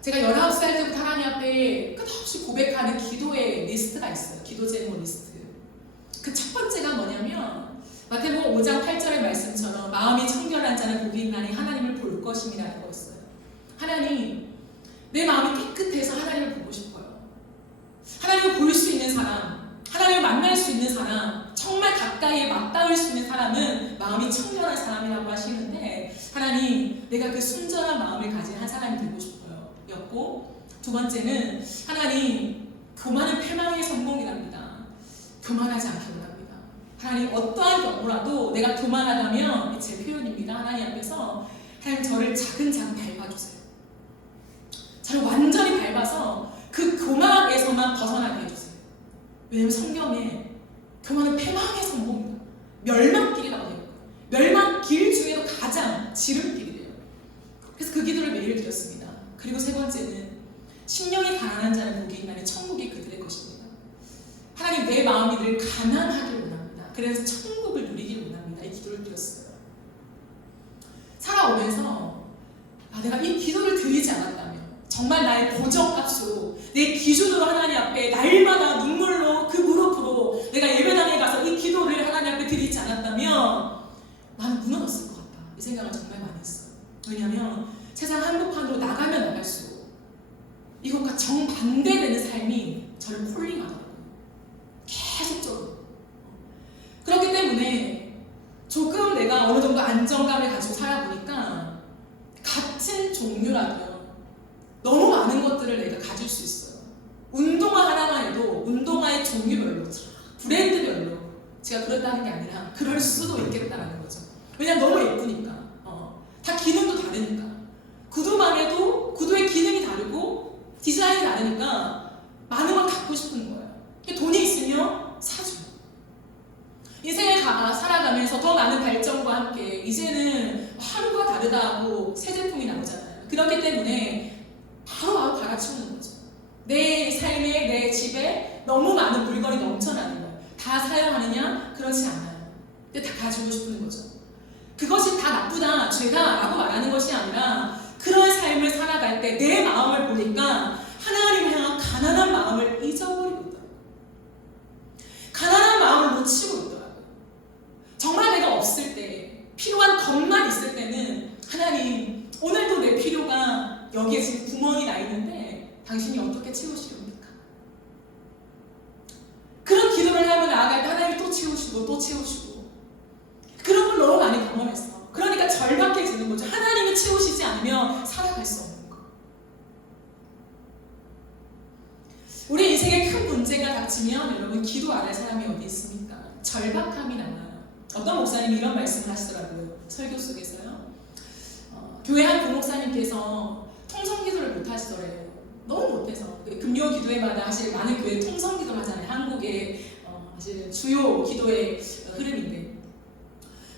제가 19살 때부터 하나님 앞에 끝없이 고백하는 기도의 리스트가 있어요. 기도 제목 리스트. 그 첫 번째가 뭐냐면 마태복음 5장 8절의 말씀처럼 마음이 청결한 자는 복이 있나니 하나님을 볼 것임이라는 거였어요. 하나님, 내 마음이 깨끗해서 하나님을 보고 싶어요. 하나님을 볼 수 있는 사람, 하나님을 만날 수 있는 사람, 정말 가까이에 맞닿을 수 있는 사람은 마음이 청결한 사람이라고 하시는데, 하나님, 내가 그 순전한 마음을 가진 한 사람이 되고 싶어요 였고, 두 번째는 하나님, 교만은 패망의 성공이랍니다. 교만하지 않게 원합니다. 하나님, 어떠한 경우라도 내가 교만하다면, 제 표현입니다. 하나님 앞에서 하나님, 저를 차근차근 밟아주세요. 저를 완전히 밟아서 그 교만에서만 벗어나게 해주세요. 왜냐하면 성경에 교만은 패망의 성공입니다. 멸망길이라고 해요. 멸망길 중에도 가장 지름길이래요. 그래서 그 기도를 매일 드렸습니다. 그리고 세 번째는 심령이 가난한 자는 복이 있나니 천국이 그들의 것입니다. 하나님, 내 마음이 늘 가난하길 원합니다. 그래서 천국을 누리길 원합니다. 이 기도를 드렸어요. 살아오면서 내가 이 기도를 드리지 않았다면, 정말 나의 고정값으로 내 기준으로 하나님 앞에 날마다 눈물로 그 무릎으로 내가 예배당에 가서 이 기도를 하나님 앞에 드리지 않았다면 나는 무너졌을 것 같다. 이 생각을 정말 많이 했어요. 왜냐하면 세상 한복판으로 나가면 나갈수록 이것과 정반대되는 삶이 저를 폴링하더라고요. 계속적으로. 그렇기 때문에 조금 내가 어느 정도 안정감을 가지고 살아보니까 같은 종류라도요, 너무 많은 것들을 내가 가질 수 있어요. 운동화 하나만 해도 운동화의 종류별로, 브랜드별로 제가 그렇다는 게 아니라 그럴 수도 있겠다라는 거죠. 왜냐면 너무 예쁘니까. 다 기능도 다르니까. 구두만 해도 구두의 기능이 다르고 디자인이 다르니까 많은 걸 갖고 싶은 거예요. 돈이 있으면 사죠. 인생을 살아가면서 더 많은 발전과 함께 이제는 하루가 다르다고 새 제품이 나오잖아요. 그렇기 때문에 바로 갈아치우는 거죠. 내 삶에, 내 집에 너무 많은 물건이 넘쳐나는 거예요. 다 사용하느냐? 그렇지 않아요. 근데 다 가지고 싶은 거죠. 그것이 다 나쁘다, 죄다 라고 말하는 것이 아니라 그런 삶을 살아갈 때 내 마음을 보니까 하나님을 향한 가난한 마음을 잊어버리고 있더라고요. 가난한 마음을 놓치고 있더라고요. 정말 내가 없을 때, 필요한 것만 있을 때는 하나님, 오늘도 내 필요가 여기에 지금 구멍이 나 있는데 당신이 어떻게 채우시렵니까? 그런 기도를 하면 나아갈 때 하나님이 또 채우시고 또 채우시고, 그런 걸 너무 많이 경험했어. 그러니까 절박해지는 거죠. 하나님이 채우시지 않으면 살아갈 수 없는 거. 우리 인생에 큰 문제가 닥치면 여러분, 기도 안 할 사람이 어디 있습니까? 절박함이 나와요. 어떤 목사님이 이런 말씀을 하시더라고요. 설교 속에서요. 교회 한 부목사님께서 통성기도를 못 하시더래요. 너무 못해서. 금요 기도회마다 사실 많은 교회 통성기도를 하잖아요. 한국의 사실 주요 기도의 흐름인데,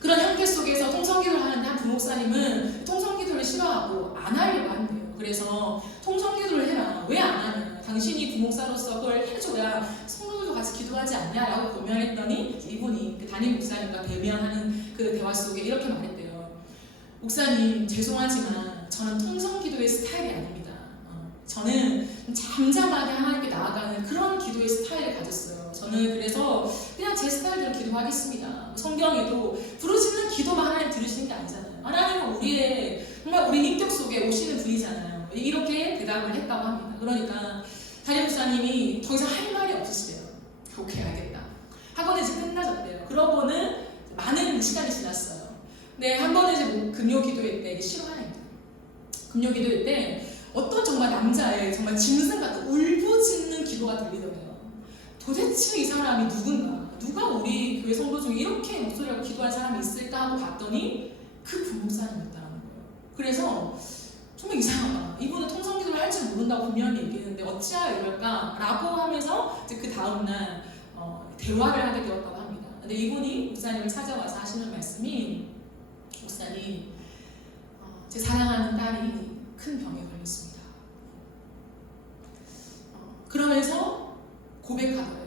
그런 형태 속에서 통성기도를 하는데 한 부목사님은 통성기도를 싫어하고 안 하려고 한대요. 그래서 통성기도를 해라. 왜 안 하냐? 당신이 부목사로서 그걸 해줘야 성도들도 같이 기도하지 않냐라고 고민했더니 이분이 그 담임 목사님과 대면하는 그 대화 속에 이렇게 말했대요. 목사님, 죄송하지만 저는 통성기도의 스타일이 아닙니다. 저는 잠잠하게 저는 그래서 그냥 제 스타일대로 기도하겠습니다. 성경에도 부르짖는 기도만 하나님 들으시는 게 아니잖아요. 하나님은 우리의 정말 우리 인격 속에 오시는 분이잖아요. 이렇게 대답을 했다고 합니다. 그러니까 담임 목사님이 더 이상 할 말이 없으시대요. 오케이, 알겠다. 학원이 이제 끝나졌대요. 그러고는 많은 시간이 지났어요. 근데 한 번은 이제 금요 기도회 때, 실화입니다. 금요 기도회 때 어떤 정말 남자의 정말 짐승 같은 울부짖는 기도가 들리더래요. 도대체 이 사람이 누군가? 누가 우리 교회 성도 중에 이렇게 목소리로 기도할 사람이 있을까 하고 봤더니 그 부목사님이었다는 거예요. 그래서 정말 이상하다. 이분은 통성기도를 할 줄 모른다고 분명히 얘기했는데 어찌하여 이럴까? 라고 하면서 이제 그 다음날 대화를 하게 되었다고 합니다. 근데 이분이 목사님을 찾아와서 하시는 말씀이 목사님, 제 사랑하는 딸이 큰 병에 걸렸습니다. 그러면서 고백하더래요.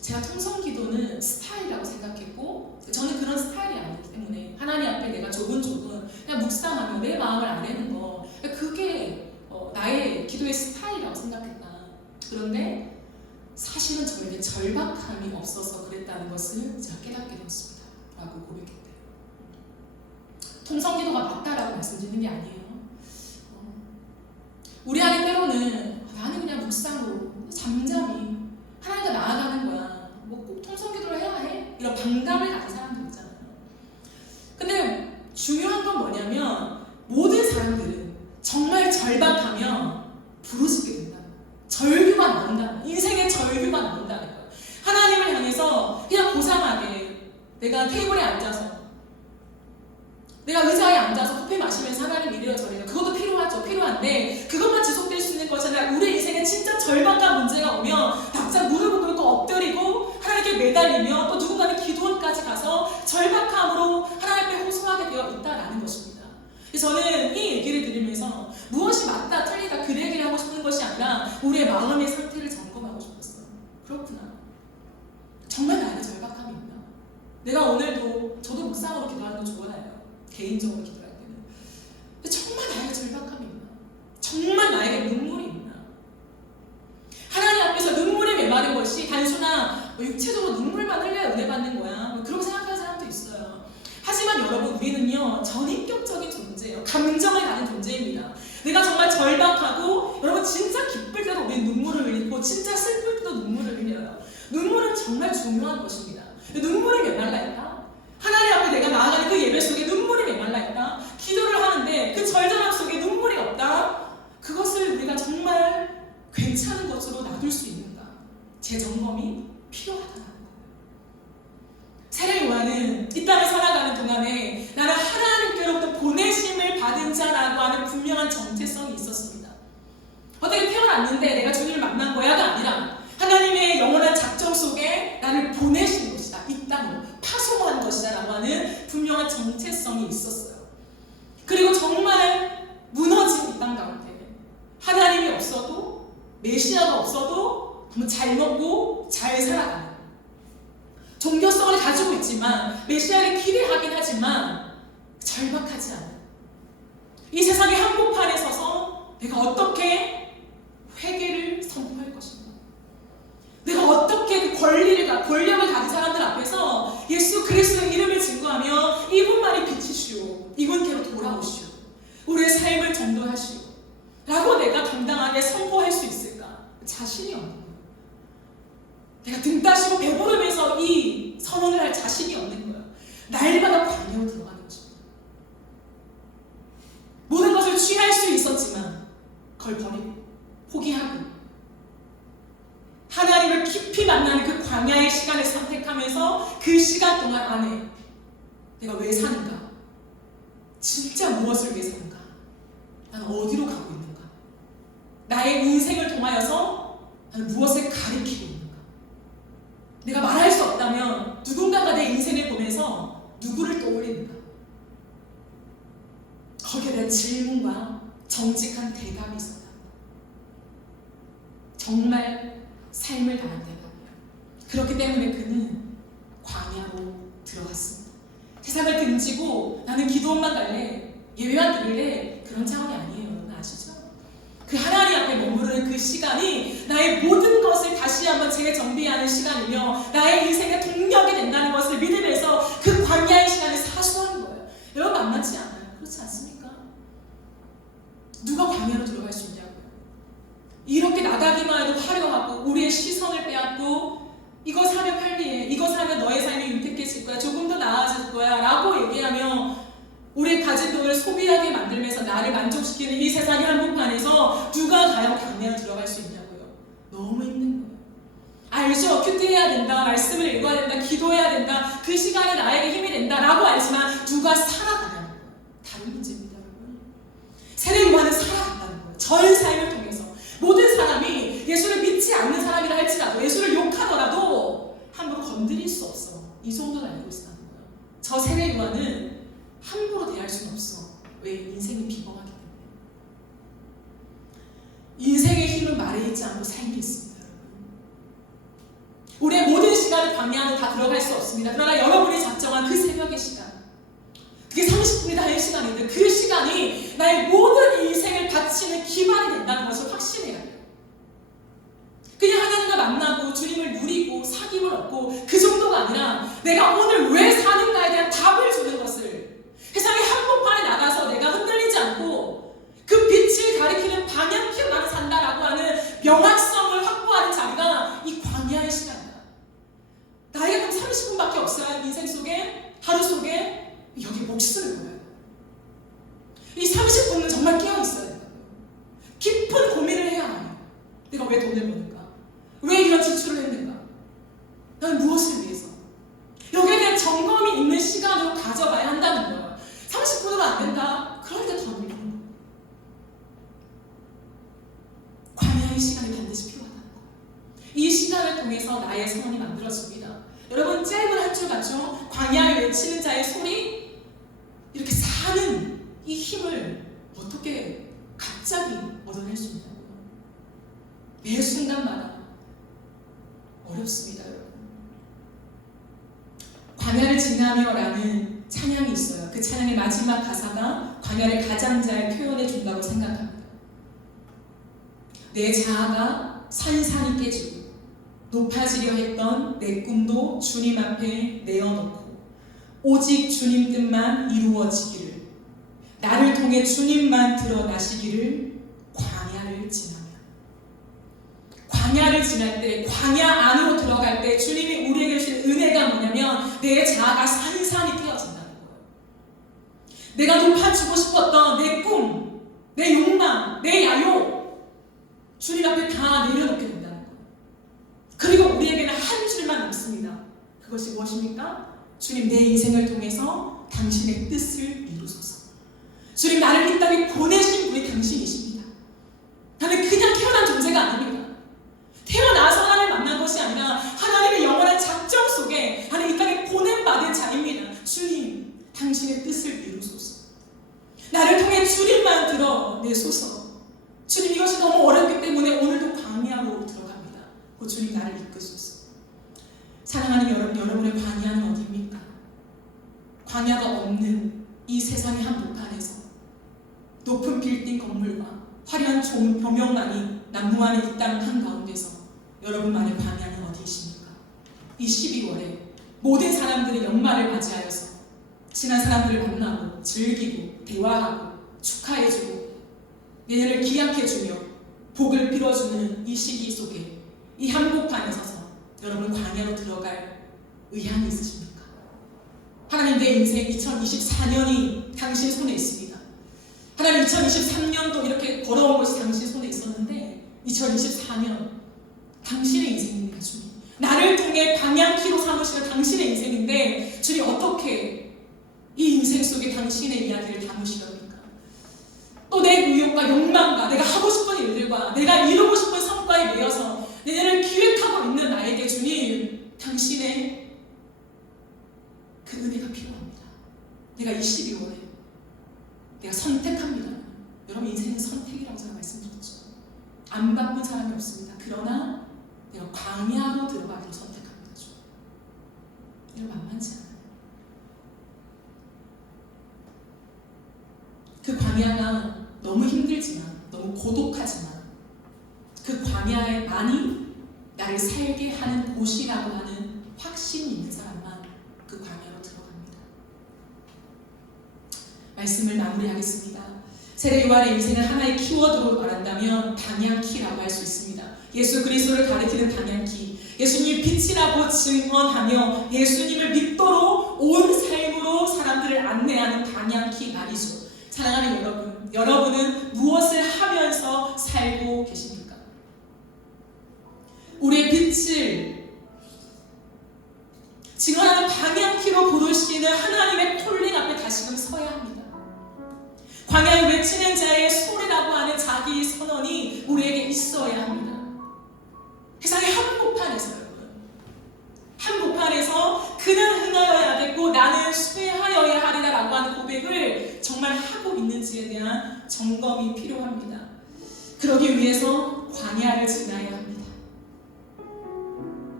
제가 통성기도는 스타일이라고 생각했고 저는 그런 스타일이 아니기 때문에 하나님 앞에 내가 조근조근 그냥 묵상하며 내 마음을 아뢰는 거 그게 나의 기도의 스타일이라고 생각했다. 그런데 사실은 저에게 절박함이 없어서 그랬다는 것을 제가 깨닫게 되었습니다. 라고 고백했대요. 통성기도가 맞다라고 말씀드리는 게 아니에요. 우리 안에 때로는 나는 그냥 묵상으로 잠잠히 하나님과 나아가는 거야. 뭐 꼭 통성기도를 해야 해? 이런 방담을 가진 사람들 있잖아요. 근데 중요한 건 뭐냐면 모든 사람들은 정말 절박하면 부르짖게 된다. 절규가 나온다. 인생의 절규가 나온다는 거예요. 하나님을 향해서 그냥 고상하게 내가 테이블에 앉아서 내가 의자에 앉아서 커피 마시면서 하나님 이래요 저래요. 그것도 필요하죠. 필요한데 그것만 지속될 수 있는 것이 아니라 우리의 인생에 진짜 절박한 문제가 오면 당장 무릎을 꿇고 엎드리고 하나님께 매달리며 또 누군가는 기도원까지 가서 절박함으로 하나님 앞에 호소하게 되어 있다라는 것입니다. 저는 이 얘기를 들으면서 무엇이 맞다 틀리다 그 얘기를 하고 싶은 것이 아니라 우리의 마음의 상태를 점검하고 싶었어요. 그렇구나. 정말 나에게 절박함이 있나? 내가 오늘도 저도 묵상으로 기도하는 거 좋아해요. 개인적으로 기도할 때는. 근데 정말 나에게 절박함이 있나? 정말 나에게 눈물이 있나? 하나님 앞에서 눈물에 메마른 것이 단순한 육체적으로 눈물만 흘려야 은혜 받는 거야. 그렇게 생각하는 사람도 있어요. 하지만 여러분 우리는요 전인격적인 존재예요. 감정을 가진 존재입니다. 내가 정말 절박하고 여러분 진짜 기쁠 때도 우리는 눈물을 흘리고 진짜 슬플 때도 눈물을 흘려요. 눈물은 정말 중요한 것입니다. 눈물이 메말라 있다. 하나님 앞에 내가 나아가는 그 예배 속에 눈물이 메말라 있다. 기도를 하는데 그 절절함 속에 눈물이 없다. 그것을 우리가 정말 괜찮은 것으로 놔둘 수 있는가? 재점검이 필요하다는 거예요. 세례 요한은 이 땅에 살아가는 동안에 나는 하나님께로부터 보내심을 받은 자라고 하는 분명한 정체성이 있었습니다. 어떻게 태어났는데 내가 주님을 만난 거야가 아니라 하나님의 영원한 작정 속에 나를 보내신 것이다. 이 땅으로 파송한 것이다 라고 하는 분명한 정체성이 있었어요. 그리고 정말 무너진 이 땅 가운데 하나님이 없어도 메시아가 없어도 너무 잘 먹고 잘 살아가는 종교성을 가지고 있지만 메시아를 기대하긴 하지만 절박하지 않은 이 세상의 한복판에 서서 내가 어떻게 회개를 선포할 것인가, 내가 어떻게 그 권력을 가진 사람들 앞에서 예수 그리스도의 이름을 증거하며 이분만이 빛이시오, 이분께로 돌아오시오, 우리의 삶을 전도하시오 라고 내가 당당하게 선포할 수 있을까? 자신이 없는 거예요. 내가 등 따시고 배부르면서 이 선언을 할 자신이 없는 거예요. 날마다 광야로 들어가는 것입니다. 모든 것을 취할 수 있었지만 그걸 버리고 포기하고 하나님을 깊이 만나는 그 광야의 시간을 선택하면서 그 시간 동안 안에 내가 왜 사는가? 진짜 무엇을 위해 사는가? 나는 어디로 가고 있는가? 나의 인생을 통하여서 나는 무엇을 가리키고 있는가? 내가 말할 수 없다면 누군가가 내 인생을 보면서 누구를 떠올리는가? 거기에 대한 질문과 정직한 대답이 있었다. 정말 삶을 다한 대답이야. 그렇기 때문에 그는 광야로 들어갔습니다. 세상을 등지고 나는 기도원만 갈래, 예배만 들을래, 그런 차원이 아니에요. 여러분 아시죠? 그 하나님 앞에 머무르는 그 시간이 나의 모든 것을 다시 다시 한번 재정비하는 시간이며 나의 인생의 동력이 된다는 것을 믿으면서 그 광야의 시간을 사수하는 거예요. 여러분 만만치 않아요. 그렇지 않습니까? 누가 광야로 들어갈 수 있냐고요. 이렇게 나가기만 해도 화려하고 우리의 시선을 빼앗고 이거 사면 편리해, 이거 사면 너의 삶이 윤택해질 거야, 조금 더 나아질 거야 라고 얘기하며 우리 가진 돈을 소비하게 만들면서 나를 만족시키는 이 세상의 한복판에서 누가 과연 광야로 들어갈 수 있냐고요. 너무 힘든 거예요. 알죠? 큐티해야 된다, 말씀을 읽어야 된다, 기도해야 된다, 그 시간이 나에게 힘이 된다 라고 알지만 누가 살아가냐는 거예요. 다른 문제입니다, 여러분. 세례 요한은 살아간다는 거예요. 전 삶을 통해서 모든 사람이 예수를 믿지 않는 사람이라 할지라도 예수를 욕하더라도 함부로 건드릴 수 없어. 이 정도는 알고 있다는 거예요. 저 세례 요한은 함부로 대할 수는 없어. 왜? 인생이 비범하기 때문에. 인생의 힘은 말에 있지 않고 삶에 있습니다, 여러분. 우리의 모든 시간을 광야로 다 들어갈 수 없습니다. 그러나 여러분이 작정한 그 새벽의 시간, 그게 30분이다 할 시간인데 그 시간이 나의 모든 인생을 바치는 기반이 된다는 것을 확신해야 돼요. 그냥 하나님과 만나고 주님을 누리고 사귐을 얻고 그 정도가 아니라 내가 오늘 왜 사는가에 대한 답을 주는 것을, 세상의 한복판에 나가서 내가 흔들리지 않고 그 빛을 가리키는 방향키로 나는 산다라고 하는 명확성을 확보하는 자리가 이 광야의 시간이다. 나에게 그럼 30분밖에 없어요. 인생 속에, 하루 속에 여기 목숨을 걸어요. 이 30분은 정말 깨어있어야 된다고요. 깊은 고민을 해야 해요. 내가 왜 돈을 버는가? 왜 이런 지출을 했는가? 나는 무엇을 위해서? 여기에 대한 점검이 있는 시간으로 가져가야 한다는 거예요. 30분으로 안 된다? 그럴 때 더 늘리는 거예요. 광야의 시간이 반드시 필요하다는 거예요. 이 시간을 통해서 나의 선언이 만들어집니다. 여러분 짧은 한 줄 같죠? 광야를 외치는 자의 소리, 이렇게 사는 이 힘을 어떻게 갑자기 얻어낼 수 있냐고요. 매 순간마다 어렵습니다, 여러분. 광야를 지나며라는 찬양이 있어요. 그 찬양의 마지막 가사가 광야를 가장 잘 표현해 준다고 생각합니다. 내 자아가 산산이 깨지고 높아지려 했던 내 꿈도 주님 앞에 내어놓고 오직 주님 뜻만 이루어지기를, 나를 통해 주님만 드러나시기를 광야를 지나며. 광야를 지날 때, 광야 안으로 들어갈 때 주님이 우리에게 주신 은혜가 뭐냐면 내 자아가 산산이 깨어진다는 거예요. 내가 높아지고 싶었던 내 꿈, 내 욕망, 내 야욕 주님 앞에 다 내려놓게 된다는 거예요. 그리고 우리에게는 한 줄만 남습니다. 그것이 무엇입니까? 주님, 내 인생을 통해서 당신의 뜻을 이루소서. 주님, 나를 이 땅에 보내신 분이 당신이십니다. 나는 그냥 태어난 존재가 아닙니다. 태어나서 하나님을 만난 것이 아니라 하나님의 영원한 작정 속에 나는 이 땅에 보냄받은 자입니다. 주님, 당신의 뜻을 이루소서. 나를 통해 주님만 드러내소서. 주님, 이것이 너무 어렵기 때문에 오늘도 광야로 들어갑니다. 그 주님, 나를 이끄소서. 사랑하는 여러분, 여러분의 광야는 어디입니까? 광야가 없는 이 세상의 한복판에서 높은 빌딩 건물과 화려한 좋은 조명만이 난무하는 이 땅 한가운데서 여러분만의 광야는 어디이십니까? 이 12월에 모든 사람들이 연말을 맞이하여서 친한 사람들을 만나고 즐기고 대화하고 축하해주고 내년을 기약해주며 복을 빌어주는 이 시기 속에 이 한복판에 서서 여러분 광야로 들어갈 의향이 있으십니까? 하나님, 내 인생 2024년이 당신 손에 있습니다. 하나님, 2023년도 이렇게 걸어온 것이 당신 손에 있었는데 2024년 당신의 인생입니다. 주님, 나를 통해 방향키로 삼으시는 당신의 인생인데 주님, 어떻게 이 인생 속에 당신의 이야기를 담으시렵니까? 또 내 의욕과 욕망과 내가 하고 싶은 일들과 내가 이루고 싶은 성과에 매여서 내년을 기획하고 있는 나에게 주님, 당신의 그 은혜가 필요합니다. 내가 이 12월에 내가 선택합니다. 여러분, 인생은 선택이라고 제가 말씀드렸죠. 안 바쁜 사람이 없습니다. 그러나 내가 광야로 들어가기로 선택합니다. 이거 만만치 않아요. 그 광야가 너무 힘들지만, 너무 고독하지만 그 광야에 많이 나를 살게 하는 곳이라고 하는 확신이 있는 사람만 그 광야로 들어갑니다. 말씀을 마무리하겠습니다. 세례 요한의 인생을 하나의 키워드로 말한다면 방향키라고 할 수 있습니다. 예수 그리스도를 가리키는 방향키, 예수님이 빛이라고 증언하며 예수님을 믿도록 온 삶으로 사람들을 안내하는 방향키 말이죠. 사랑하는 여러분, 여러분은 무엇을 하면서 살고 계십니까? 우리의 빛을 증언하는 방향키로 부르시는 하나님의 콜링 앞에 다시금 서야 합니다. 광야에 외치는 자의 소리라고 하는 자기 선언이 우리에게 있어야 합니다. 세상의 한복판에서 여러분, 한복판에서 그는 흥하여야겠고 나는 쇠하여야 하리라 라고 하는 고백을 정말 하고 있는지에 대한 점검이 필요합니다. 그러기 위해서 광야를 지나야 합니다.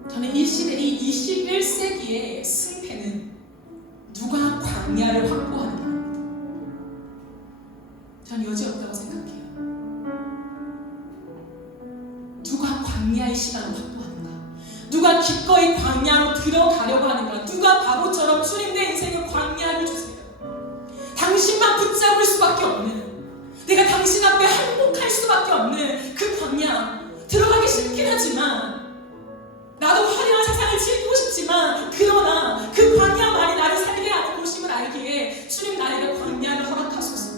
저는 이 시대, 이 21세기의 승패는 누가 광야를 확보하느냐, 전 여지없다고 생각해요. 누가 광야의 시간을 확보하는가? 누가 기꺼이 광야로 들어가려고 하는가? 누가 바보처럼 주님 내 인생의 광야를 주세요. 당신만 붙잡을 수밖에 없는, 내가 당신 앞에 항복할 수밖에 없는 그 광야. 들어가기 싫긴 하지만, 나도 화려한 세상을 즐기고 싶지만, 그러나 그 광야만이 나를 살게 하는 곳임을 알기에 주님 나에게 광야를 허락하소서.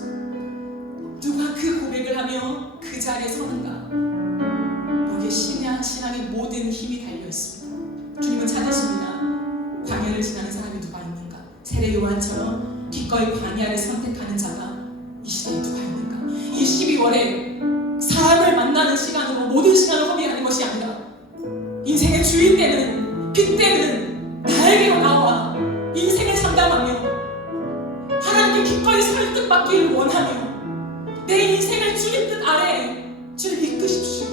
누가 그 고백을 하며 그 자리에 서는가? 여기에 신앙의 모든 힘이 달려있습니다. 주님은 찾으십니다. 광야를 지나는 사람이 누가 있는가? 세례 요한처럼 기꺼이 광야를 선택하는 자가 이 시대에 누가 있는가? 이 12월에 사람을 만나는 시간으로 모든 시간을 허비하는 것이 아니라 인생의 주인 되는, 빛 되는 나에게로 나와 인생을 상담하며 하나님께 기꺼이 설득받기를 원하며 내 인생을 주님 뜻 아래 주님 이끄십시오.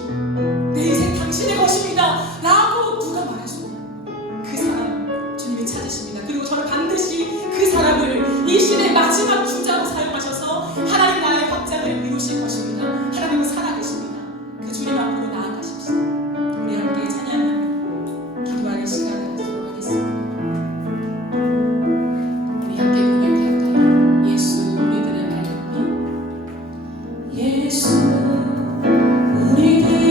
내 인생 당신의 것입니다 라고 누가 말해주면 그 사람 주님이 찾으십니다. 그리고 저는 반드시 그 사람을 이 시대의 마지막 주자로 사용하셔서 하나님 나라의 확장을 이루실 것입니다. 하나님은 살아계십니다. 그 주님 앞으로 나아가십시오. 우리 함께 찬양하며 기도하는 시간을 갖도록 하겠습니다. 우리 함께 고백할까요? 예수 우리들의 발걸음, 예수 우리들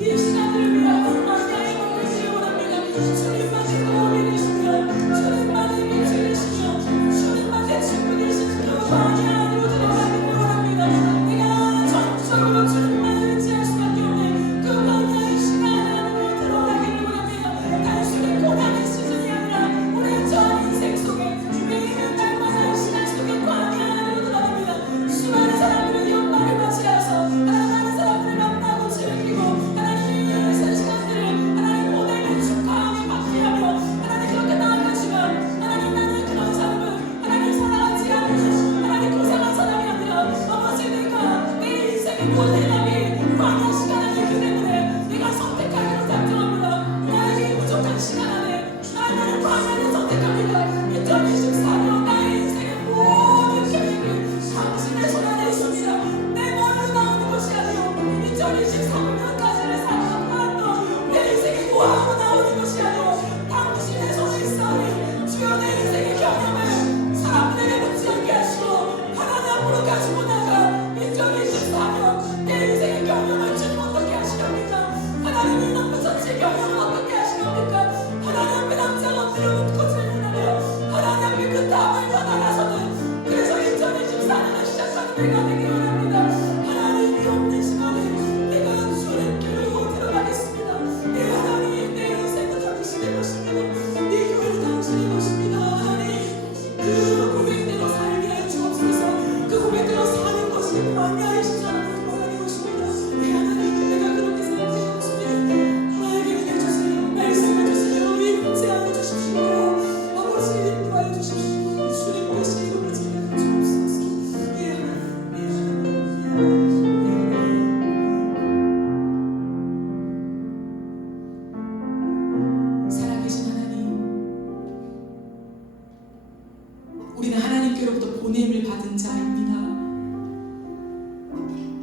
이 시간을 위하여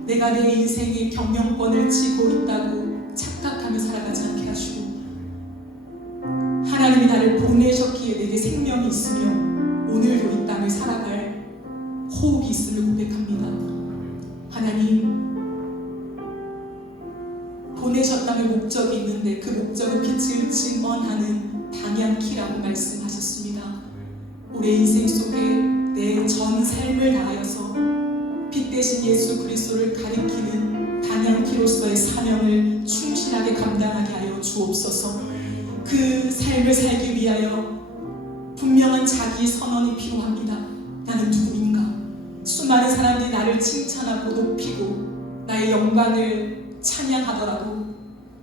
내가 내 인생의 경영권을 쥐고 있다고 착각하며 살아가지 않게 하시고 하나님이 나를 보내셨기에 내게 생명이 있으며 오늘도 이 땅을 살아갈 호흡이 있음을 고백합니다. 하나님, 보내셨다는 목적이 있는데 그 목적은 빛을 증언하는 방향키라고 말씀하셨습니다. 우리의 인생 속에 내 전 삶을 다하여서 빛 대신 예수 그리스도를 가리키는 방향키로서의 사명을 충실하게 감당하게 하여 주옵소서. 그 삶을 살기 위하여 분명한 자기 선언이 필요합니다. 나는 누구인가? 수많은 사람들이 나를 칭찬하고 높이고 나의 영광을 찬양하더라도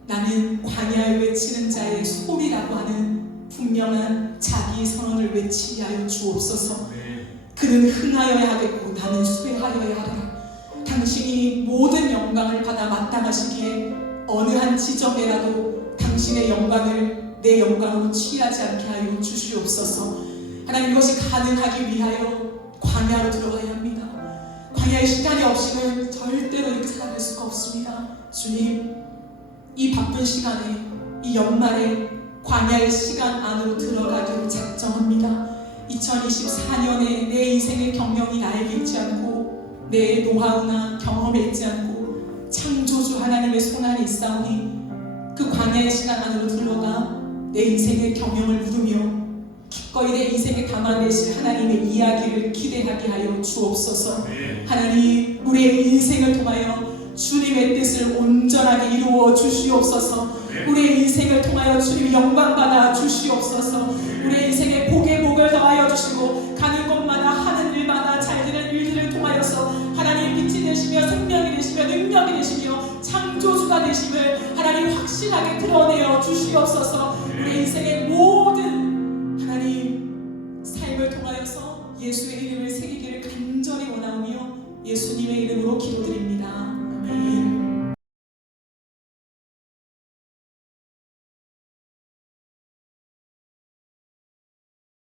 나는 광야에 외치는 자의 소리라고 하는 분명한 자기 선언을 외치게 하여 주옵소서. 그는 흥하여야 하겠고 나는 쇠하여야 하리라. 당신이 모든 영광을 받아 마땅하시기에 어느 한 지점에라도 당신의 영광을 내 영광으로 취하지 않게 하여 주시옵소서. 하나님, 이것이 가능하기 위하여 광야로 들어가야 합니다. 광야의 시간이 없이는 절대로 이렇게 살아갈 수가 없습니다. 주님, 이 바쁜 시간에 이 연말에 광야의 시간 안으로 들어가기를 작정합니다. 2024년에 내 인생의 경영이 나에게 있지 않고 내 노하우나 경험에 있지 않고 창조주 하나님의 손 안에 있사오니 그 광야의 시간 안으로 들어가 내 인생의 경영을 물으며 기꺼이 내 인생에 담아내실 하나님의 이야기를 기대하게 하여 주옵소서. 하나님, 우리의 인생을 통하여 주님의 뜻을 온전하게 이루어 주시옵소서. 우리의 인생을 통하여 주님 영광 받아 주시옵소서. 우리의 인생에 복에 복을 더하여 주시고 가는 곳마다 하는 일마다 잘 되는 일들을 통하여서 하나님 빛이 되시며 생명이 되시며 능력이 되시며 창조주가 되심을 하나님 확실하게 드러내어 주시옵소서. 우리의 인생의 모든 하나님 삶을 통하여서 예수의 이름을 새기기를 간절히 원하오며 예수님의 이름으로 기도드립니다.